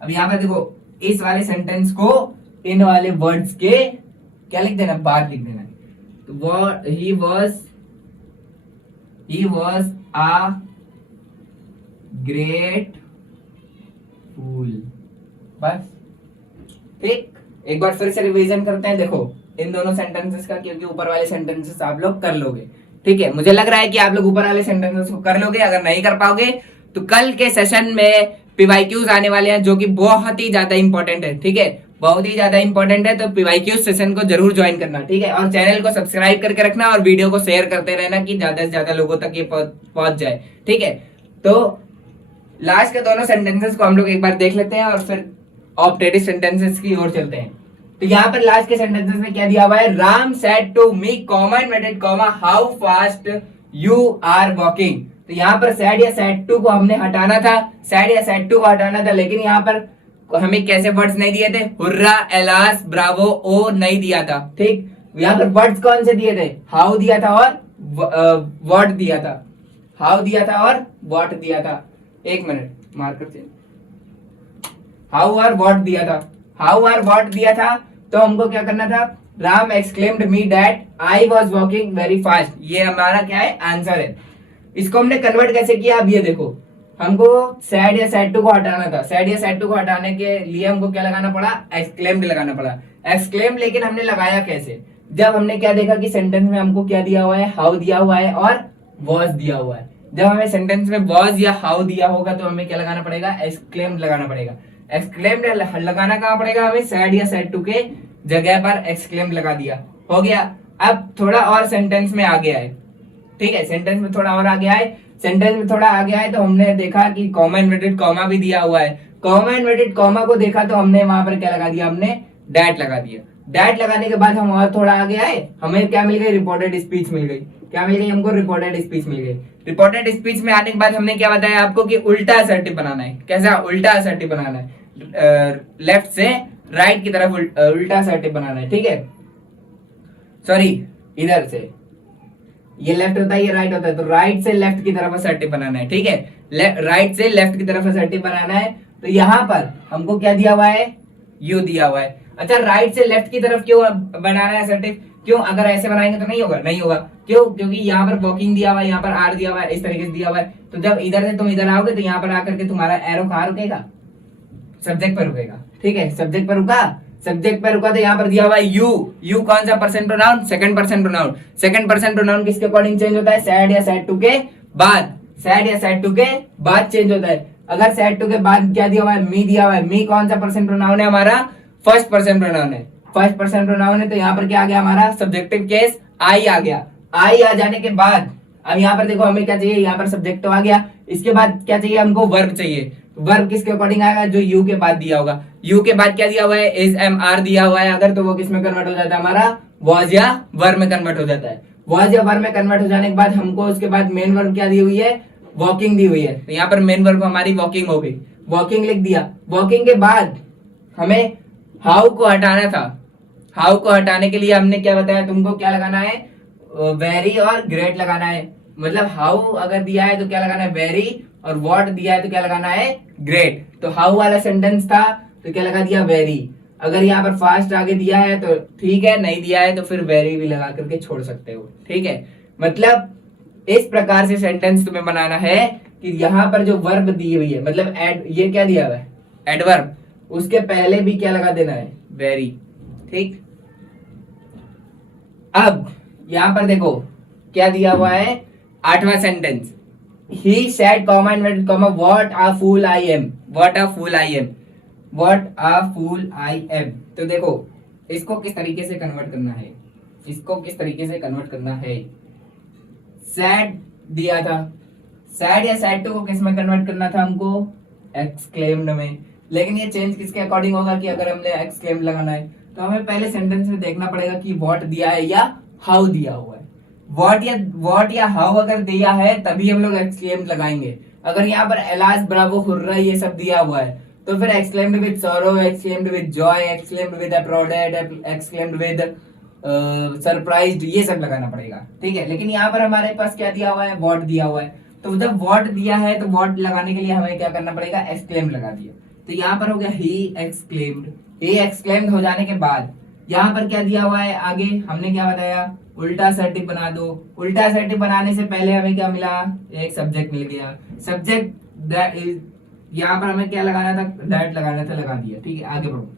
अब यहाँ पर देखो इस वाले सेंटेंस को इन वाले वर्ड्स के क्या लिख देना, बाद लिख देना। तो ही वाज आ ग्रेट फूल, बस, ठीक। एक बार फिर से रिवीजन करते हैं, देखो इन दोनों सेंटेंसेस का, क्योंकि ऊपर वाले सेंटेंसेस आप लोग कर लोगे, ठीक है। मुझे लग रहा है कि आप लोग ऊपर वाले सेंटेंसेस को कर लोगे। अगर नहीं कर पाओगे तो कल के सेशन में पीवाईक्यूज आने वाले हैं, जो कि बहुत ही ज्यादा इंपॉर्टेंट है, ठीक है, बहुत ही ज्यादा इंपॉर्टेंट है। तो पीवाईक्यूज सेशन को जरूर ज्वाइन करना, ठीक है। और चैनल को सब्सक्राइब करके रखना और वीडियो को शेयर करते रहना कि ज्यादा से ज्यादा लोगों तक ये पहुंच जाए, ठीक है। तो लास्ट के दोनों सेंटेंसेस को हम लोग एक बार देख लेते हैं और फिर ऑप्टेटिव सेंटेंसेस की ओर चलते हैं। तो यहाँ पर लास्ट के सेंटेंसेस में क्या दिया हुआ है, Ram said to me comma inverted comma how fast you are walking. तो यहाँ पर सैड या सैड टू को हमने हटाना था, सैड या सैड टू को हटाना था, लेकिन यहाँ पर हमें कैसे वर्ड्स नहीं दिए थे, हुर्रा, एलास, ब्रावो, ओ नहीं दिया था, ठीक। यहाँ पर वर्ड्स कौन से दिए थे, हाउ दिया था और व्हाट दिया था, हाउ दिया था और व्हाट दिया था। एक मिनट मार्कर से, हाउ और व्हाट दिया था, हाउ और व्हाट दिया था। तो हमको क्या करना था, Ram exclaimed me that I was walking very fast. ये हमारा क्या है, आंसर है। इसको हमने कन्वर्ट कैसे किया, अब ये देखो, हमको सैड या सैड टू को हटाना था। सैड या सैड टू को हटाने के लिए हमको क्या लगाना पड़ा, एक्सक्लेम्ड लगाना पड़ा। एक्सक्लेम्ड लेकिन हमने लगाया कैसे, जब हमने क्या देखा कि सेंटेंस में हमको क्या दिया हुआ है, हाउ दिया हुआ है और वॉज दिया हुआ है। जब हमें सेंटेंस में वॉज या हाउ दिया होगा तो हमें क्या लगाना पड़ेगा, एक्सक्लेम्ड लगाना पड़ेगा। एक्सक्लेम्ड लगाना कहाँ पड़ेगा, हमें सैड या सैड टू के जगह पर एक्सक्लेम्ड लगा दिया, हो गया। अब थोड़ा और सेंटेंस में आ गया है, ठीक है, सेंटेंस में थोड़ा और आ गया है। सेंटेंस में थोड़ा आ गया है तो हमने देखा कि कॉमा इन्वर्टेड कॉमा भी दिया हुआ है। कॉमा इन्वर्टेड कॉमा को देखा तो हमने वहां पर क्या लगा दिया, हमने डैट लगा दिया। डैट लगाने के बाद हम और थोड़ा आ गया है, हमें क्या मिल गई, रिपोर्टेड स्पीच मिल गई। क्या मिल गई हमको, रिपोर्टेड स्पीच मिल गई। रिपोर्टेड स्पीच में आने के बाद हमने क्या बताया आपको कि उल्टा असर्टिव बनाना है। कैसा, उल्टा असर्टिव बनाना है, लेफ्ट से राइट की तरफ उल्टा असर्टिव बनाना है, ठीक है। सॉरी, इधर से, ये लेफ्ट होता है, ये राइट होता है, तो राइट से लेफ्ट की तरफ असर्टिव बनाना है, ठीक है। राइट से लेफ्ट की तरफ असर्टिव बनाना है। तो यहाँ पर हमको क्या दिया हुआ है, यू दिया हुआ है। अच्छा, राइट से लेफ्ट की तरफ क्यों बनाना है असर्टिव, क्यों, अगर ऐसे बनाएंगे तो नहीं होगा, नहीं होगा, क्यों, क्योंकि यहाँ पर वॉकिंग दिया हुआ है, यहाँ पर आर दिया हुआ है, इस तरीके से दिया हुआ है। तो जब इधर से तुम इधर आओगे तो यहाँ पर आकर के तुम्हारा एरो कहाँ रुकेगा, सब्जेक्ट पर रुकेगा, ठीक है। सब्जेक्ट पर रुका, सब्जेक्ट पर रुका तो यहाँ पर दिया हुआ है यू। यू कौन सा person pronoun, second person pronoun. Second person pronoun किसके अकॉर्डिंग चेंज होता है, सैड या सैड टू के बाद, सैड या सैड टू के बाद चेंज होता है। अगर सैड टू के बाद क्या दिया हुआ है, मी दिया हुआ है। मी कौन सा पर्सन प्रोनाउन है, हमारा फर्स्ट पर्सन प्रोनाउन है, फर्स्ट पर्सन प्रोनाउन है। तो यहाँ पर क्या आ गया, हमारा सब्जेक्टिव केस आई आ गया। आई आ जाने के बाद अब यहाँ पर देखो हमें क्या चाहिए, यहाँ पर सब्जेक्ट तो आ गया, इसके बाद क्या चाहिए हमको, वर्ब चाहिए। वर्ब किसके अकॉर्डिंग आएगा, जो यू के बाद दिया होगा। यू के बाद क्या दिया हुआ है, इज एम आर दिया हुआ है अगर, तो वो किस में कन्वर्ट हो जाता है, हमारा वॉज या वर्ब में कन्वर्ट हो जाता है। वॉज या वर्ब में कन्वर्ट हो जाने के बाद हमको उसके बाद मेन वर्ब क्या दी हुई है, वॉकिंग दी हुई है। तो यहाँ पर मेन वर्ब हमारी वॉकिंग हो गई, वॉकिंग लिख दिया। वॉकिंग के बाद हमें हाउ को हटाना था। हाउ को हटाने के लिए हमने क्या बताया तुमको, क्या लगाना है, वेरी और ग्रेट लगाना है। मतलब हाउ अगर दिया है तो क्या लगाना है, वेरी, और व्हाट दिया है तो क्या लगाना है, ग्रेट। तो हाउ वाला सेंटेंस था तो क्या लगा दिया, वेरी। अगर यहाँ पर फास्ट आगे दिया है तो ठीक है, नहीं दिया है तो फिर वेरी भी लगा करके छोड़ सकते हो, ठीक है। मतलब इस प्रकार से सेंटेंस तुम्हें बनाना है कि यहाँ पर जो वर्ब दी हुई है, मतलब एड, ये क्या दिया हुआ है, एडवर्ब, उसके पहले भी क्या लगा देना है, वेरी, ठीक। अब यहां पर देखो क्या दिया हुआ है, 8वां sentence, he said comma inverted comma what a fool I am, what a fool I am, what a fool I am. तो देखो इसको किस तरीके से कन्वर्ट करना है, इसको किस तरीके से कन्वर्ट करना है। सैड दिया था, सैड या सैड टू को किस में कन्वर्ट करना था हमको, एक्सक्लेम्ड में। लेकिन ये चेंज किसके अकॉर्डिंग होगा कि अगर हमने एक्सक्लेम्ड लगाना है तो हमें पहले सेंटेंस में देखना पड़ेगा कि व्हाट दिया है या हाउ दिया हुआ है। व्हाट या हाउ अगर दिया है तभी हम लोग एक्सक्लेम्ड लगाएंगे। अगर यहाँ पर एलास ब्रावो हुर्रा ये सब दिया हुआ है तो फिर exclaimed with sorrow, exclaimed with joy, exclaimed with applauded, exclaimed with surprised, ये सब लगाना पड़ेगा, ठीक है। लेकिन यहाँ पर हमारे पास क्या दिया हुआ है, व्हाट दिया हुआ है। तो जब व्हाट दिया है तो व्हाट लगाने के लिए हमें क्या करना पड़ेगा, एक्सक्लेम्ड लगा दिया। तो यहाँ पर हो गया ही एक्सक्लेम्ड। ही एक्सक्लेम्ड हो जाने के बाद यहाँ पर क्या दिया हुआ है, आगे हमने क्या बताया, उल्टा सर्टिफ बना दो। उल्टा सर्टिफ बनाने से पहले हमें क्या मिला, एक सब्जेक्ट मिल गया। सब्जेक्ट यहाँ पर हमें क्या लगाना था, दैट लगाना था, लगा दिया, ठीक है। आगे बढ़ो।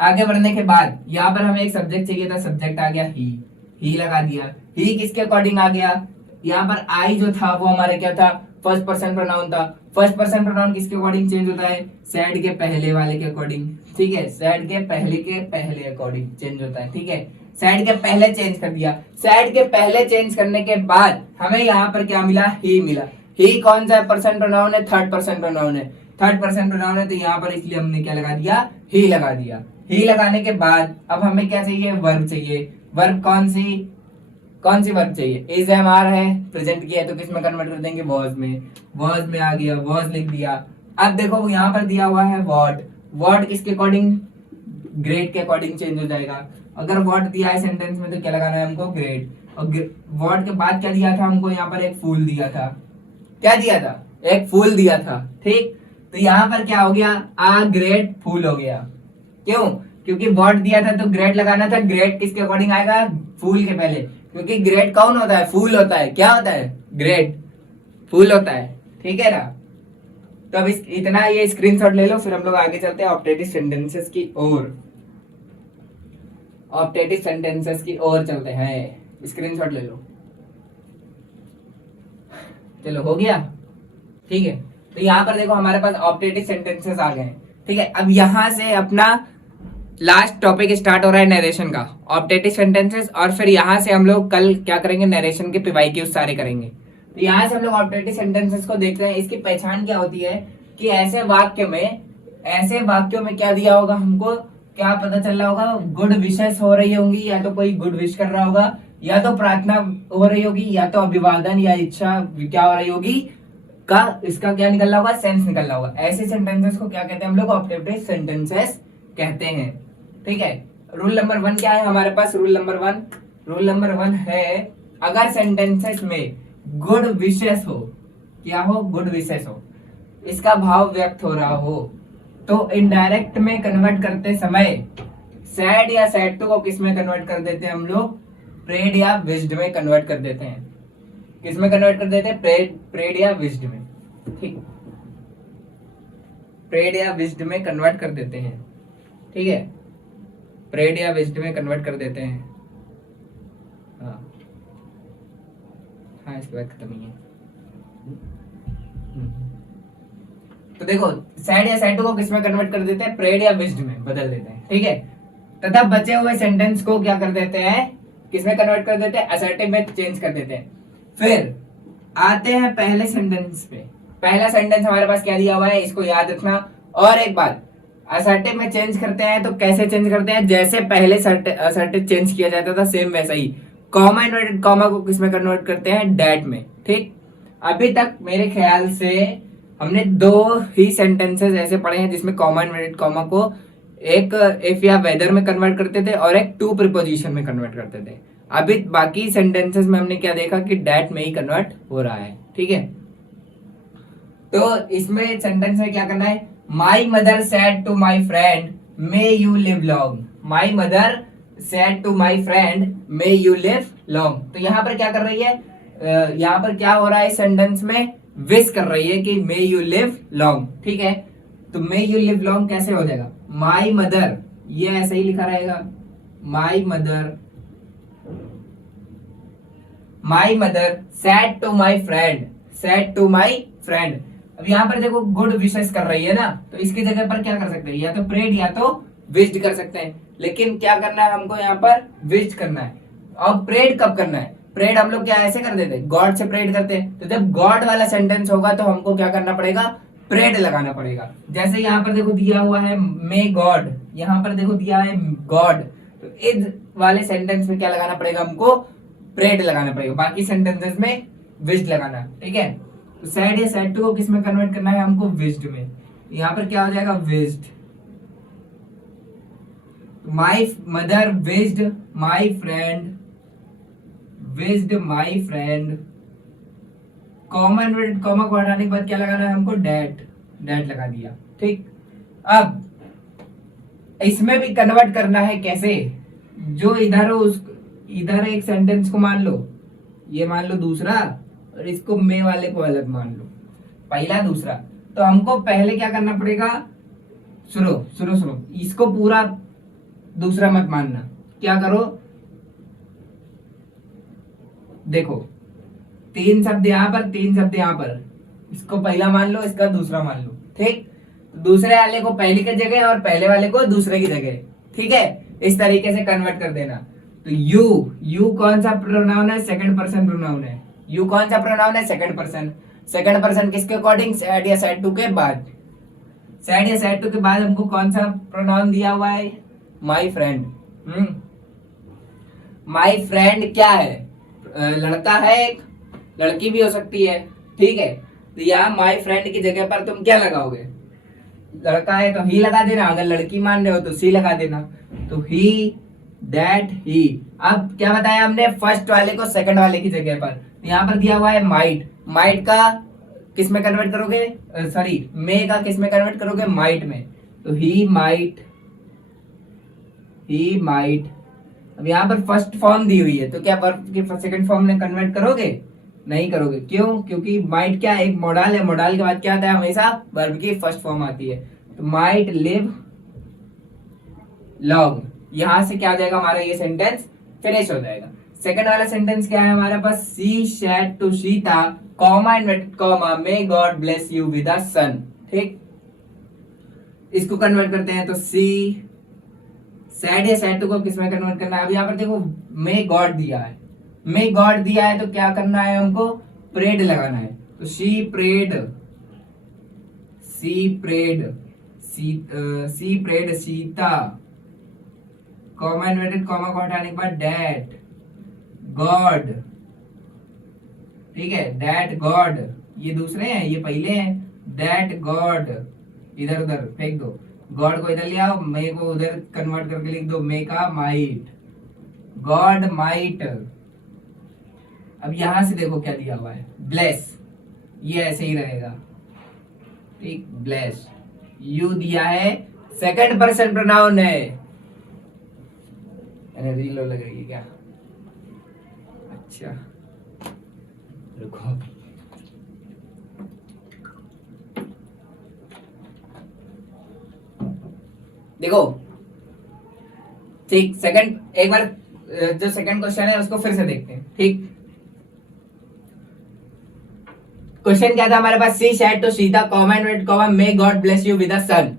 आगे बढ़ने के बाद यहाँ पर हमें एक सब्जेक्ट चाहिए था, सब्जेक्ट आ गया ही लगा दिया। ही किसके अकॉर्डिंग आ गया, यहाँ पर आई जो था वो हमारे क्या था, फर्स्ट पर्सन प्रोनाउन था। फर्स्ट पर्सन प्रोनाउन किसके अकॉर्डिंग चेंज होता है, सैड के पहले वाले के अकॉर्डिंग, ठीक है। सैड के पहले अकॉर्डिंग चेंज होता है, ठीक है। सैड के पहले चेंज कर दिया। सैड के पहले चेंज करने के बाद हमें यहाँ पर क्या मिला, ही मिला। ही कौन सा पर्सन प्रोनाउन है, थर्ड पर्सन प्रोनाउन है। थर्ड पर्सन प्रोनाउन है तो यहाँ पर इसलिए हमने क्या लगा दिया, ही लगा दिया। ही लगाने के बाद अब हमें क्या चाहिए, वर्ब चाहिए। वर्ब कौन सी वर्ब चाहिए, इज एम आर है, प्रेजेंट किया है तो किस में कन्वर्ट कर देंगे, वॉज में। वॉज में आ गया, वॉज लिख दिया। अब देखो यहाँ पर दिया हुआ है व्हाट। व्हाट किसके अकॉर्डिंग, ग्रेट के अकॉर्डिंग चेंज हो जाएगा। अगर व्हाट दिया है सेंटेंस में तो क्या लगाना है हमको, ग्रेट। और व्हाट के बाद क्या दिया था हमको, यहाँ पर एक फूल दिया था। क्या दिया था, एक फूल दिया था, ठीक। तो यहाँ पर क्या हो गया, आ ग्रेट फूल हो गया। क्यों, क्योंकि व्हाट दिया था तो ग्रेट लगाना था। ग्रेट किसके अकॉर्डिंग आएगा, फूल के पहले, क्योंकि ग्रेट कौन होता है, फूल होता है। क्या होता है, ग्रेट फूल होता है, ठीक है ना। तो अब इतना ये स्क्रीनशॉट ले लो, फिर हम लोग आगे चलते हैं ऑप्टेटिव सेंटेंसेस की ओर। ऑप्टेटिव सेंटेंसेस की ओर चलते हैं, स्क्रीनशॉट ले लो। चलो हो गया, ठीक है। तो यहाँ पर देखो हमारे पास ऑप्टेटिव सेंटेंसेस आ गए, ठीक है। अब यहाँ से अपना लास्ट टॉपिक स्टार्ट हो रहा है नरेशन का, ऑप्टेटिव सेंटेंसेस। और फिर यहाँ से हम लोग कल क्या करेंगे, नरेशन के पीवाईक्यू सारे करेंगे। तो यहाँ से हम लोग ऑप्टेटिव सेंटेंसेस को देखते हैं। इसकी पहचान क्या होती है कि ऐसे वाक्यों में क्या दिया होगा हमको, क्या पता चल रहा होगा, गुड विशेस हो रही होंगी, या तो कोई गुड विश कर रहा होगा, या तो प्रार्थना हो रही होगी, या तो अभिवादन या इच्छा क्या हो रही होगी का, इसका क्या निकल रहा होगा, सेंस निकल रहा होगा। ऐसे सेंटेंसेस को क्या कहते हैं हम लोग, ऑप्टेटिव सेंटेंसेस कहते हैं, ठीक है। रूल नंबर 1 क्या है हमारे पास, रूल नंबर वन है, अगर सेंटेंसेस में गुड विशेस हो, क्या हो, गुड विशेस हो, इसका भाव व्यक्त हो रहा हो, तो इनडायरेक्ट में कन्वर्ट करते समय सैड या सैड टू को किस में कन्वर्ट कर देते हैं हम लोग, प्रेड या विज्ड में कन्वर्ट कर देते हैं। किस में कन्वर्ट कर देते हैं, प्रेड या विज्ड में, ठीक। प्रेड या विज्ड में कन्वर्ट कर देते हैं, ठीक है। प्रेड या विज्ड में कन्वर्ट कर देते हैं। हाँ इसके बाद खत्म ही है। तो देखो सैड या सैड टू को किस में कन्वर्ट कर देते हैं, प्रेड या विज्ड में बदल देते हैं, ठीक है। तथा बचे हुए सेंटेंस को क्या कर देते हैं, किसमें कन्वर्ट कर देते हैं, असर्टिव में चेंज कर देते हैं। फिर आते हैं पहले सेंटेंस पे, पहला सेंटेंस हमारे पास क्या दिया हुआ है, इसको याद रखना। और एक बात, असर्टिव में चेंज करते हैं तो कैसे चेंज करते हैं, जैसे पहले असर्टिव चेंज किया जाता था सेम वैसा ही। कॉमा इन्वर्टेड कॉमा को किस में कन्वर्ट करते हैं, डैट में। ठीक, अभी तक मेरे ख्याल से हमने 2 ही सेंटेंसेस ऐसे पढ़े हैं जिसमें कॉमा इन्वर्टेड कॉमा को एक इफ या वेदर में कन्वर्ट करते थे और एक टू प्रीपोजिशन में कन्वर्ट करते थे। अभी बाकी सेंटेंसेस में हमने क्या देखा कि डैट में ही कन्वर्ट हो रहा है। ठीक है, तो इसमें सेंटेंस में क्या करना है, my mother said to my friend may you live long. My mother said to my friend may you live long. तो यहाँ पर क्या कर रही है, यहाँ पर क्या हो रहा है सेंटेंस में, विश कर रही है कि मे यू लिव लॉन्ग। ठीक है, तो मे यू लिव लॉन्ग कैसे हो जाएगा, माई मदर, ये ऐसे ही लिखा रहेगा, my mother said to my friend, said to my friend. अब यहाँ पर देखो गुड विशेस कर रही है ना, तो इसकी जगह पर क्या कर सकते हैं, या तो प्रेड या तो विश्ड कर सकते हैं। लेकिन क्या करना है हमको, यहाँ पर विश्ड करना है। और प्रेड कब करना है, प्रेड हम लोग क्या ऐसे कर देते, गॉड से प्रेड करते हैं। तो जब गॉड वाला सेंटेंस होगा तो हमको क्या करना पड़ेगा, प्रेड लगाना पड़ेगा। जैसे यहाँ पर देखो दिया हुआ है मे गॉड, यहाँ पर देखो दिया है गॉड, तो इस वाले सेंटेंस में क्या लगाना पड़ेगा हमको, प्रेड लगाना पड़ेगा। बाकी सेंटेंसेस में विश्ड लगाना। ठीक है, तो सैड या सैड टू को किस में कन्वर्ट करना है हमको, विश्ड में। यहाँ पर क्या हो जाएगा, wished. My mother wished my friend, wished my friend, comma inverted comma को हटाने के बाद क्या लगाना है हमको, डैट, डैट लगा दिया। ठीक, अब इसमें भी कन्वर्ट करना है कैसे, जो इधर हो उस इधर एक सेंटेंस को मान लो, ये मान लो दूसरा, और इसको मे वाले को अलग मान लो, पहला दूसरा। तो हमको पहले क्या करना पड़ेगा, सुनो सुनो सुनो, इसको पूरा दूसरा मत मानना। क्या करो, देखो 3 शब्द यहाँ पर, 3 शब्द यहाँ पर, इसको पहला मान लो, इसका दूसरा मान लो। ठीक, दूसरे वाले को पहली की जगह और पहले वाले को दूसरे की जगह। ठीक है, इस तरीके से कन्वर्ट कर देना। तो यू कौन सा प्रोनाउन है, सेकंड पर्सन प्रोनाउन है। यू कौन सा प्रोनाउन है, सेकंड पर्सन। सेकंड पर्सन किसके अकॉर्डिंग, सैड या सैड टू के बाद। सैड या सैड टू के बाद हमको कौन सा प्रोनाउन दिया हुआ है, माई फ्रेंड। माई फ्रेंड क्या है, लड़का है, एक लड़की भी हो सकती है। ठीक है, तो यहाँ माई फ्रेंड की जगह पर तुम क्या लगाओगे, लड़का है तो ही लगा देना, अगर लड़की मान रहे हो तो सी लगा देना। तो ही, दैट, ही। अब क्या बताया हमने, फर्स्ट वाले को सेकंड वाले की जगह पर। यहाँ पर दिया हुआ है माइट, माइट का किस में कन्वर्ट करोगे, सॉरी मे का किस में कन्वर्ट करोगे, माइट में। तो ही माइट, ही माइट। अब यहाँ पर फर्स्ट फॉर्म दी हुई है, तो क्या वर्ब की सेकंड फॉर्म में कन्वर्ट करोगे, नहीं करोगे। क्यों, क्योंकि माइट क्या एक मॉडल है, मॉडल के बाद क्या आता है, हमेशा वर्ब की फर्स्ट फॉर्म आती है। तो माइट लिव लॉन्ग, यहां से क्या हो जाएगा हमारा, ये सेंटेंस फिनिश हो जाएगा। सेकंड वाला सेंटेंस क्या है हमारे पास, she said to Sita, comma inverted comma, may God bless you with a son. ठीक, इसको कन्वर्ट करते हैं। तो सी सैड या सैड टू को किस में कन्वर्ट करना है, अब यहाँ पर देखो मे गॉड दिया है, मे गॉड दिया है, तो क्या करना है हमको, प्रेड लगाना है। तो she prayed, she prayed Sita, comma inverted comma को हटाने के बाद डैट गॉड। ठीक है, डैट गॉड, ये दूसरे हैं, ये पहले हैं। डैट गॉड इधर उधर फेंक दो, गॉड को इधर ले आओ, मे को उधर कन्वर्ट करके लिख दो, मे का माइट, गॉड माइट। अब यहां से देखो क्या दिया हुआ है, ब्लेस, ये ऐसे ही रहेगा। ठीक, ब्लेस। यू दिया है, सेकंड पर्सन प्रोनाउन है। रीलो लग रही है क्या, अच्छा रुको, देखो। ठीक, सेकंड, एक बार जो सेकंड क्वेश्चन है उसको फिर से देखते हैं। ठीक, क्वेश्चन क्या था हमारे पास, she said to Sita, comma inverted comma, may God bless you with a son.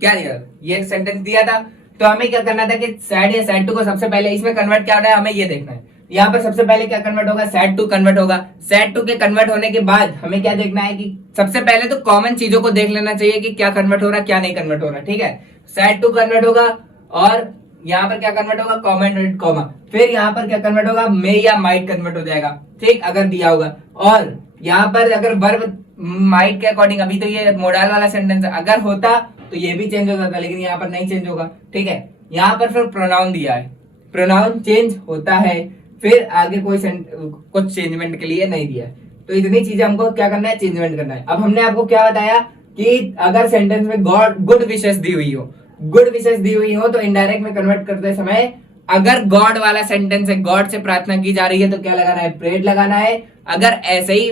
क्या दिया, ये सेंटेंस दिया था। तो हमें क्या करना था कि सैड या सैड टू को सबसे पहले इसमें कन्वर्ट क्या होना है, हमें ये देखना है। यहाँ पर सबसे पहले क्या कन्वर्ट होगा, सेट टू कन्वर्ट होगा। सेट टू के कन्वर्ट होने के बाद हमें क्या देखना है कि सबसे पहले तो कॉमन चीजों को देख लेना चाहिए कि क्या कन्वर्ट हो रहा है क्या नहीं कन्वर्ट हो रहा है, ठीक है। सेट टू कन्वर्ट होगा और यहाँ पर क्या कन्वर्ट होगा, कॉमा एंड कॉमा। फिर यहाँ पर क्या कन्वर्ट होगा, मे या माइट कन्वर्ट हो जाएगा, ठीक, अगर दिया होगा। और यहाँ पर अगर वर्ब माइट के अकॉर्डिंग, अभी तो ये मोडाल वाला सेंटेंस है, अगर होता तो ये भी चेंज हो जाता, लेकिन यहाँ पर नहीं चेंज होगा, ठीक है। यहाँ पर फिर प्रोनाउन दिया है, प्रोनाउन चेंज होता है, फिर आगे कोई कुछ चेंजमेंट के लिए नहीं दिया है। तो इतनी चीजें हमको क्या करना है, चेंजमेंट करना है। अब हमने आपको क्या बताया कि अगर सेंटेंस में गॉड गुड विशेष दी हुई हो, गुड विशेष दी हुई हो तो इनडायरेक्ट में कन्वर्ट करते समय अगर गॉड वाला सेंटेंस है, गॉड से प्रार्थना की जा रही है तो क्या लगाना है, प्रेड लगाना है। अगर ऐसे ही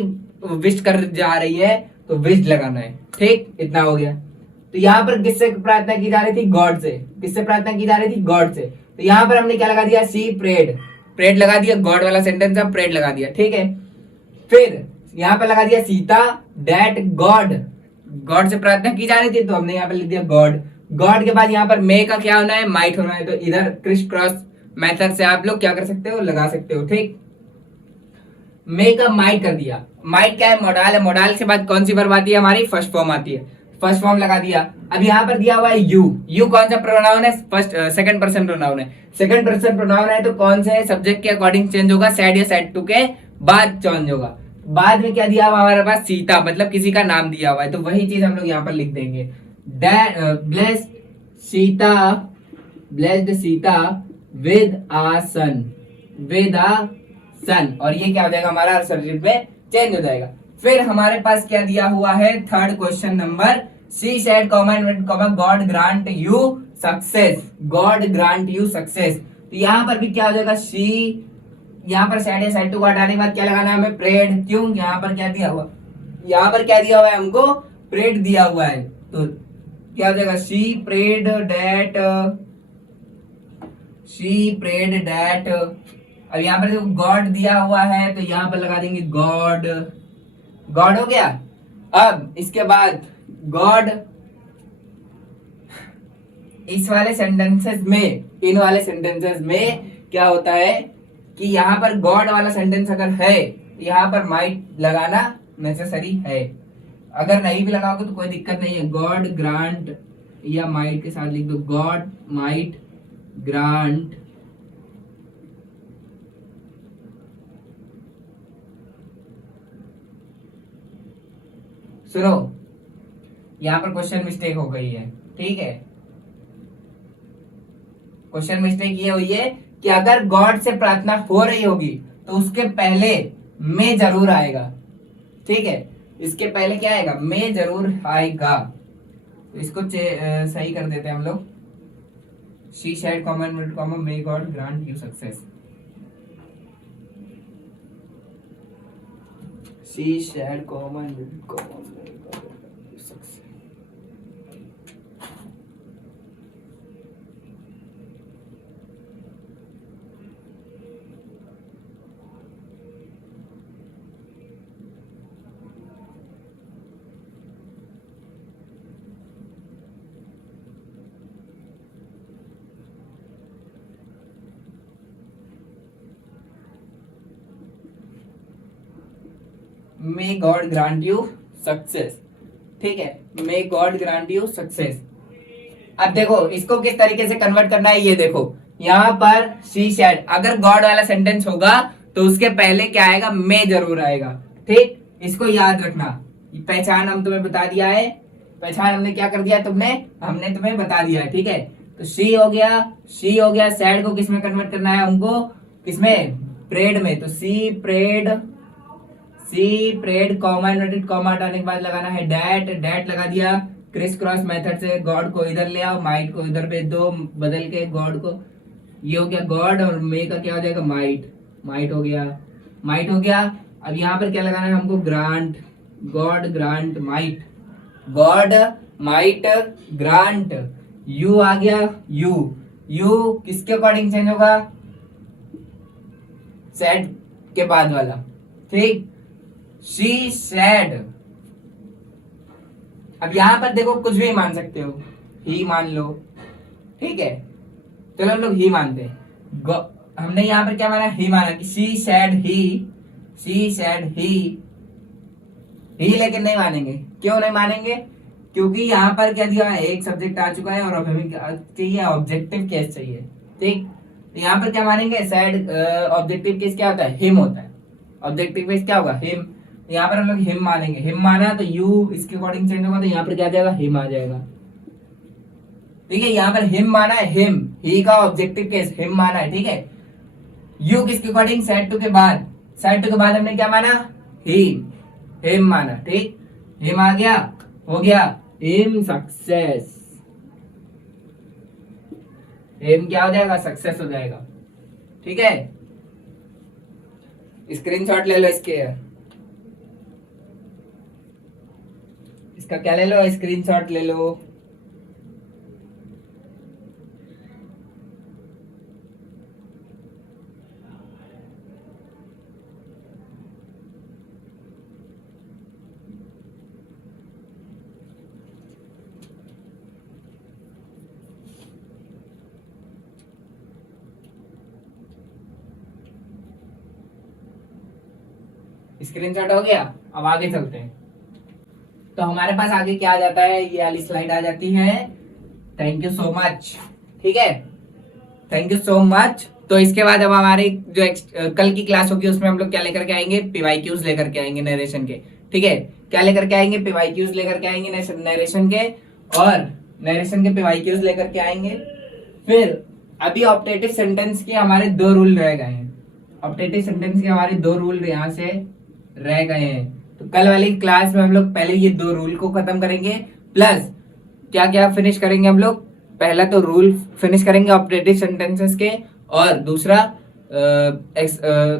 विश कर जा रही है तो विश लगाना है, ठीक, इतना हो गया। तो यहाँ पर किससे प्रार्थना की जा रही थी, गॉड से। किससे प्रार्थना की जा रही थी, गॉड से। तो यहाँ पर हमने क्या लगा दिया, सी प्रेड, प्रेड लगा दिया, गॉड वाला सेंटेंस है, प्रेड लगा दिया, ठीक है। फिर यहाँ पर लगा दिया सीता डेट गॉड, गॉड से प्रार्थना की जा रही थी तो हमने यहाँ पर लिख दिया गॉड। गॉड के बाद यहाँ पर मे का क्या होना है, माइट होना है। तो इधर क्रिस क्रॉस मेथड से आप लोग क्या कर सकते हो, लगा सकते हो, ठीक। मे का माइट कर दिया। माइट क्या है, मोडाल है। मोडाल के बाद कौन सी वर्ब आती है हमारी, फर्स्ट फॉर्म आती है, फर्स्ट फॉर्म लगा दिया। अब यहाँ पर दिया हुआ है यू। यू कौन सा प्रोनाउन है, फर्स्ट सेकंड पर्सन प्रोनाउन है। सेकंड पर्सन प्रोनाउन है तो कौन से सब्जेक्ट के अकॉर्डिंग चेंज होगा, सेड या सेड टू के बाद चेंज होगा। बाद में क्या दिया हुआ हमारे पास, सीता, मतलब किसी का नाम दिया हुआ है, तो वही चीज हम लोग यहाँ पर लिख देंगे। Blessed Sita, blessed Sita with a son, with a son, और ये क्या हो जाएगा हमारा सब्जेक्ट में चेंज हो जाएगा। फिर हमारे पास क्या दिया हुआ है, third question number, she said comma God grant you success, God grant you success. तो यहाँ पर भी क्या हो जाएगा, सी, यहाँ पर सेड या सेड टू को हटाने के बाद क्या लगाना है हमें, प्रेड। क्यों, यहाँ पर क्या दिया हुआ, यहाँ पर क्या दिया हुआ है हमको, प्रेड दिया हुआ है। तो क्या हो जाएगा, she prayed that, she prayed that. अब यहाँ पर जो गॉड दिया हुआ है तो यहाँ पर लगा देंगे गॉड, गॉड हो गया। अब इसके बाद गॉड, इस वाले सेंटेंसेस में, इन वाले सेंटेंसेस में क्या होता है कि यहाँ पर गॉड वाला सेंटेंस अगर है यहाँ पर माइट लगाना नेसेसरी है। अगर नहीं भी लगाओगे तो कोई दिक्कत नहीं है, गॉड ग्रांट या माइट के साथ लिख दो, गॉड माइट ग्रांट सुनो, यहां पर क्वेश्चन मिस्टेक हो गई है, ठीक है। क्वेश्चन मिस्टेक ये हुई है कि अगर गॉड से प्रार्थना हो रही होगी तो उसके पहले में जरूर आएगा, ठीक है। इसके पहले क्या आएगा, में जरूर आएगा। तो इसको सही कर देते हैं हम लोग, she said common comma may God grant you success, she said common comma may God grant you success, ठीक है, may God grant you success. अब देखो इसको किस तरीके से कन्वर्ट करना है, ये देखो यहाँ पर शी सेड, अगर गॉड वाला सेंटेंस होगा तो उसके पहले क्या आएगा, मे जरूर आएगा, ठीक। इसको याद रखना, पहचान हम तुम्हें बता दिया है, पहचान हमने क्या कर दिया, हमने तुम्हें बता दिया है, ठीक है। तो शी हो गया, शी हो गया। सैड को किसमें कन्वर्ट करना है हमको, किसमें, प्रेड में। तो she prayed, she prayed comma inverted comma हटाने के बाद लगाना है डैट, डैट लगा दिया। क्रिस क्रॉस मेथड से गॉड को इधर ले आओ, माइट को इधर भेज दो, बदल के गॉड को, ये हो गया गॉड, और मे का क्या हो जाएगा, माइट, माइट हो गया, माइट हो गया। अब यहाँ पर क्या लगाना है हमको, grant, God grant might, God might grant, you आ गया, यू, यू किसके अकॉर्डिंग चेंज होगा, सेड के बाद वाला, ठीक। शी सेड, अब यहां पर देखो कुछ भी मान सकते हो, ही मान लो, ठीक है। चलो हम लोग ही मानते हैं। हमने यहाँ पर क्या माना, ही माना कि शी सेड ही लेकिन नहीं मानेंगे। क्यों नहीं मानेंगे? क्योंकि यहाँ पर क्या दिया है, एक सब्जेक्ट आ चुका है और अब हमें क्या चाहिए, ऑब्जेक्टिव केस चाहिए। ठीक, तो यहाँ पर क्या मानेंगे, सैड ऑब्जेक्टिव केस क्या होता है, हिम होता है। ऑब्जेक्टिव केस क्या होगा, हिम। यहाँ पर हम लोग हिम मानेंगे, हिम माना तो यू इसके अकॉर्डिंग चेंज होगा, तो यहाँ पर क्या आ जाएगा, हिम आ जाएगा। ठीक है, यहाँ पर हिम माना है, हिम, ही का ऑब्जेक्टिव केस हिम माना है। ठीक है, यू किसके अकॉर्डिंग, सेड टू के बाद, सेड टू के बाद हमने क्या माना, ही, हिम माना। ठीक, हिम आ गया, हो गया हिम सक्सेस। हिम क्या हो जाएगा, सक्सेस हो जाएगा। ठीक है, स्क्रीनशॉट ले लो इसके, इसका क्या ले लो, स्क्रीनशॉट ले लो। स्क्रीनशॉट हो गया, अब आगे चलते हैं। तो हमारे पास आगे क्या आ जाता है, ये वाली स्लाइड आ जाती है। Thank you so much. ठीक है, थैंक यू सो मच। तो इसके बाद अब हमारी जो कल की क्लास होगी उसमें हम लोग क्या लेकर के आएंगे, पीवाईक्यूज लेकर के आएंगे नरेशन के। ठीक है, क्या लेकर के आएंगे, पीवाईक्यूज लेकर के आएंगे नरेशन के, और नरेशन के पीवाईक्यूज लेकर के आएंगे। फिर अभी ऑप्टेटिव सेंटेंस के हमारे 2 रूल रह गए हैं। ऑप्टेटिव सेंटेंस के हमारे 2 रूल यहाँ से रह गए हैं। तो कल वाली क्लास में हम लोग पहले ये 2 रूल को खत्म करेंगे, प्लस क्या क्या फिनिश करेंगे हम लोग। पहला तो रूल फिनिश करेंगे ऑपरेटिव सेंटेंसेस के, और दूसरा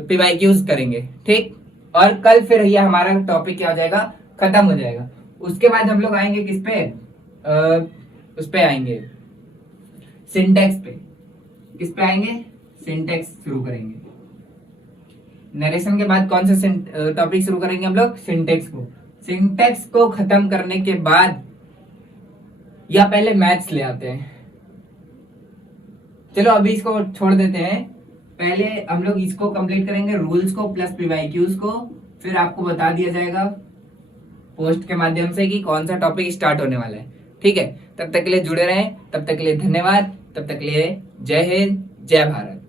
पीवाईक्यूज करेंगे। ठीक, और कल फिर ये हमारा टॉपिक क्या हो जाएगा, खत्म हो जाएगा। उसके बाद हम लोग आएंगे किस पे, उस पे आएंगे सिंटेक्स पे। किस पे आएंगे, सिंटेक्स शुरू करेंगे। नरेशन के बाद कौन सा टॉपिक शुरू करेंगे हम लोग, सिंटेक्स को। सिंटेक्स को खत्म करने के बाद या पहले मैथ्स ले आते हैं। चलो अभी इसको छोड़ देते हैं, पहले हम लोग इसको कंप्लीट करेंगे, रूल्स को प्लस पीवाईक्यूज को। फिर आपको बता दिया जाएगा पोस्ट के माध्यम से कि कौन सा टॉपिक स्टार्ट होने वाला है। ठीक है, तब तक के लिए जुड़े रहें, तब तक के लिए धन्यवाद, तब तक के लिए जय हिंद, जय भारत।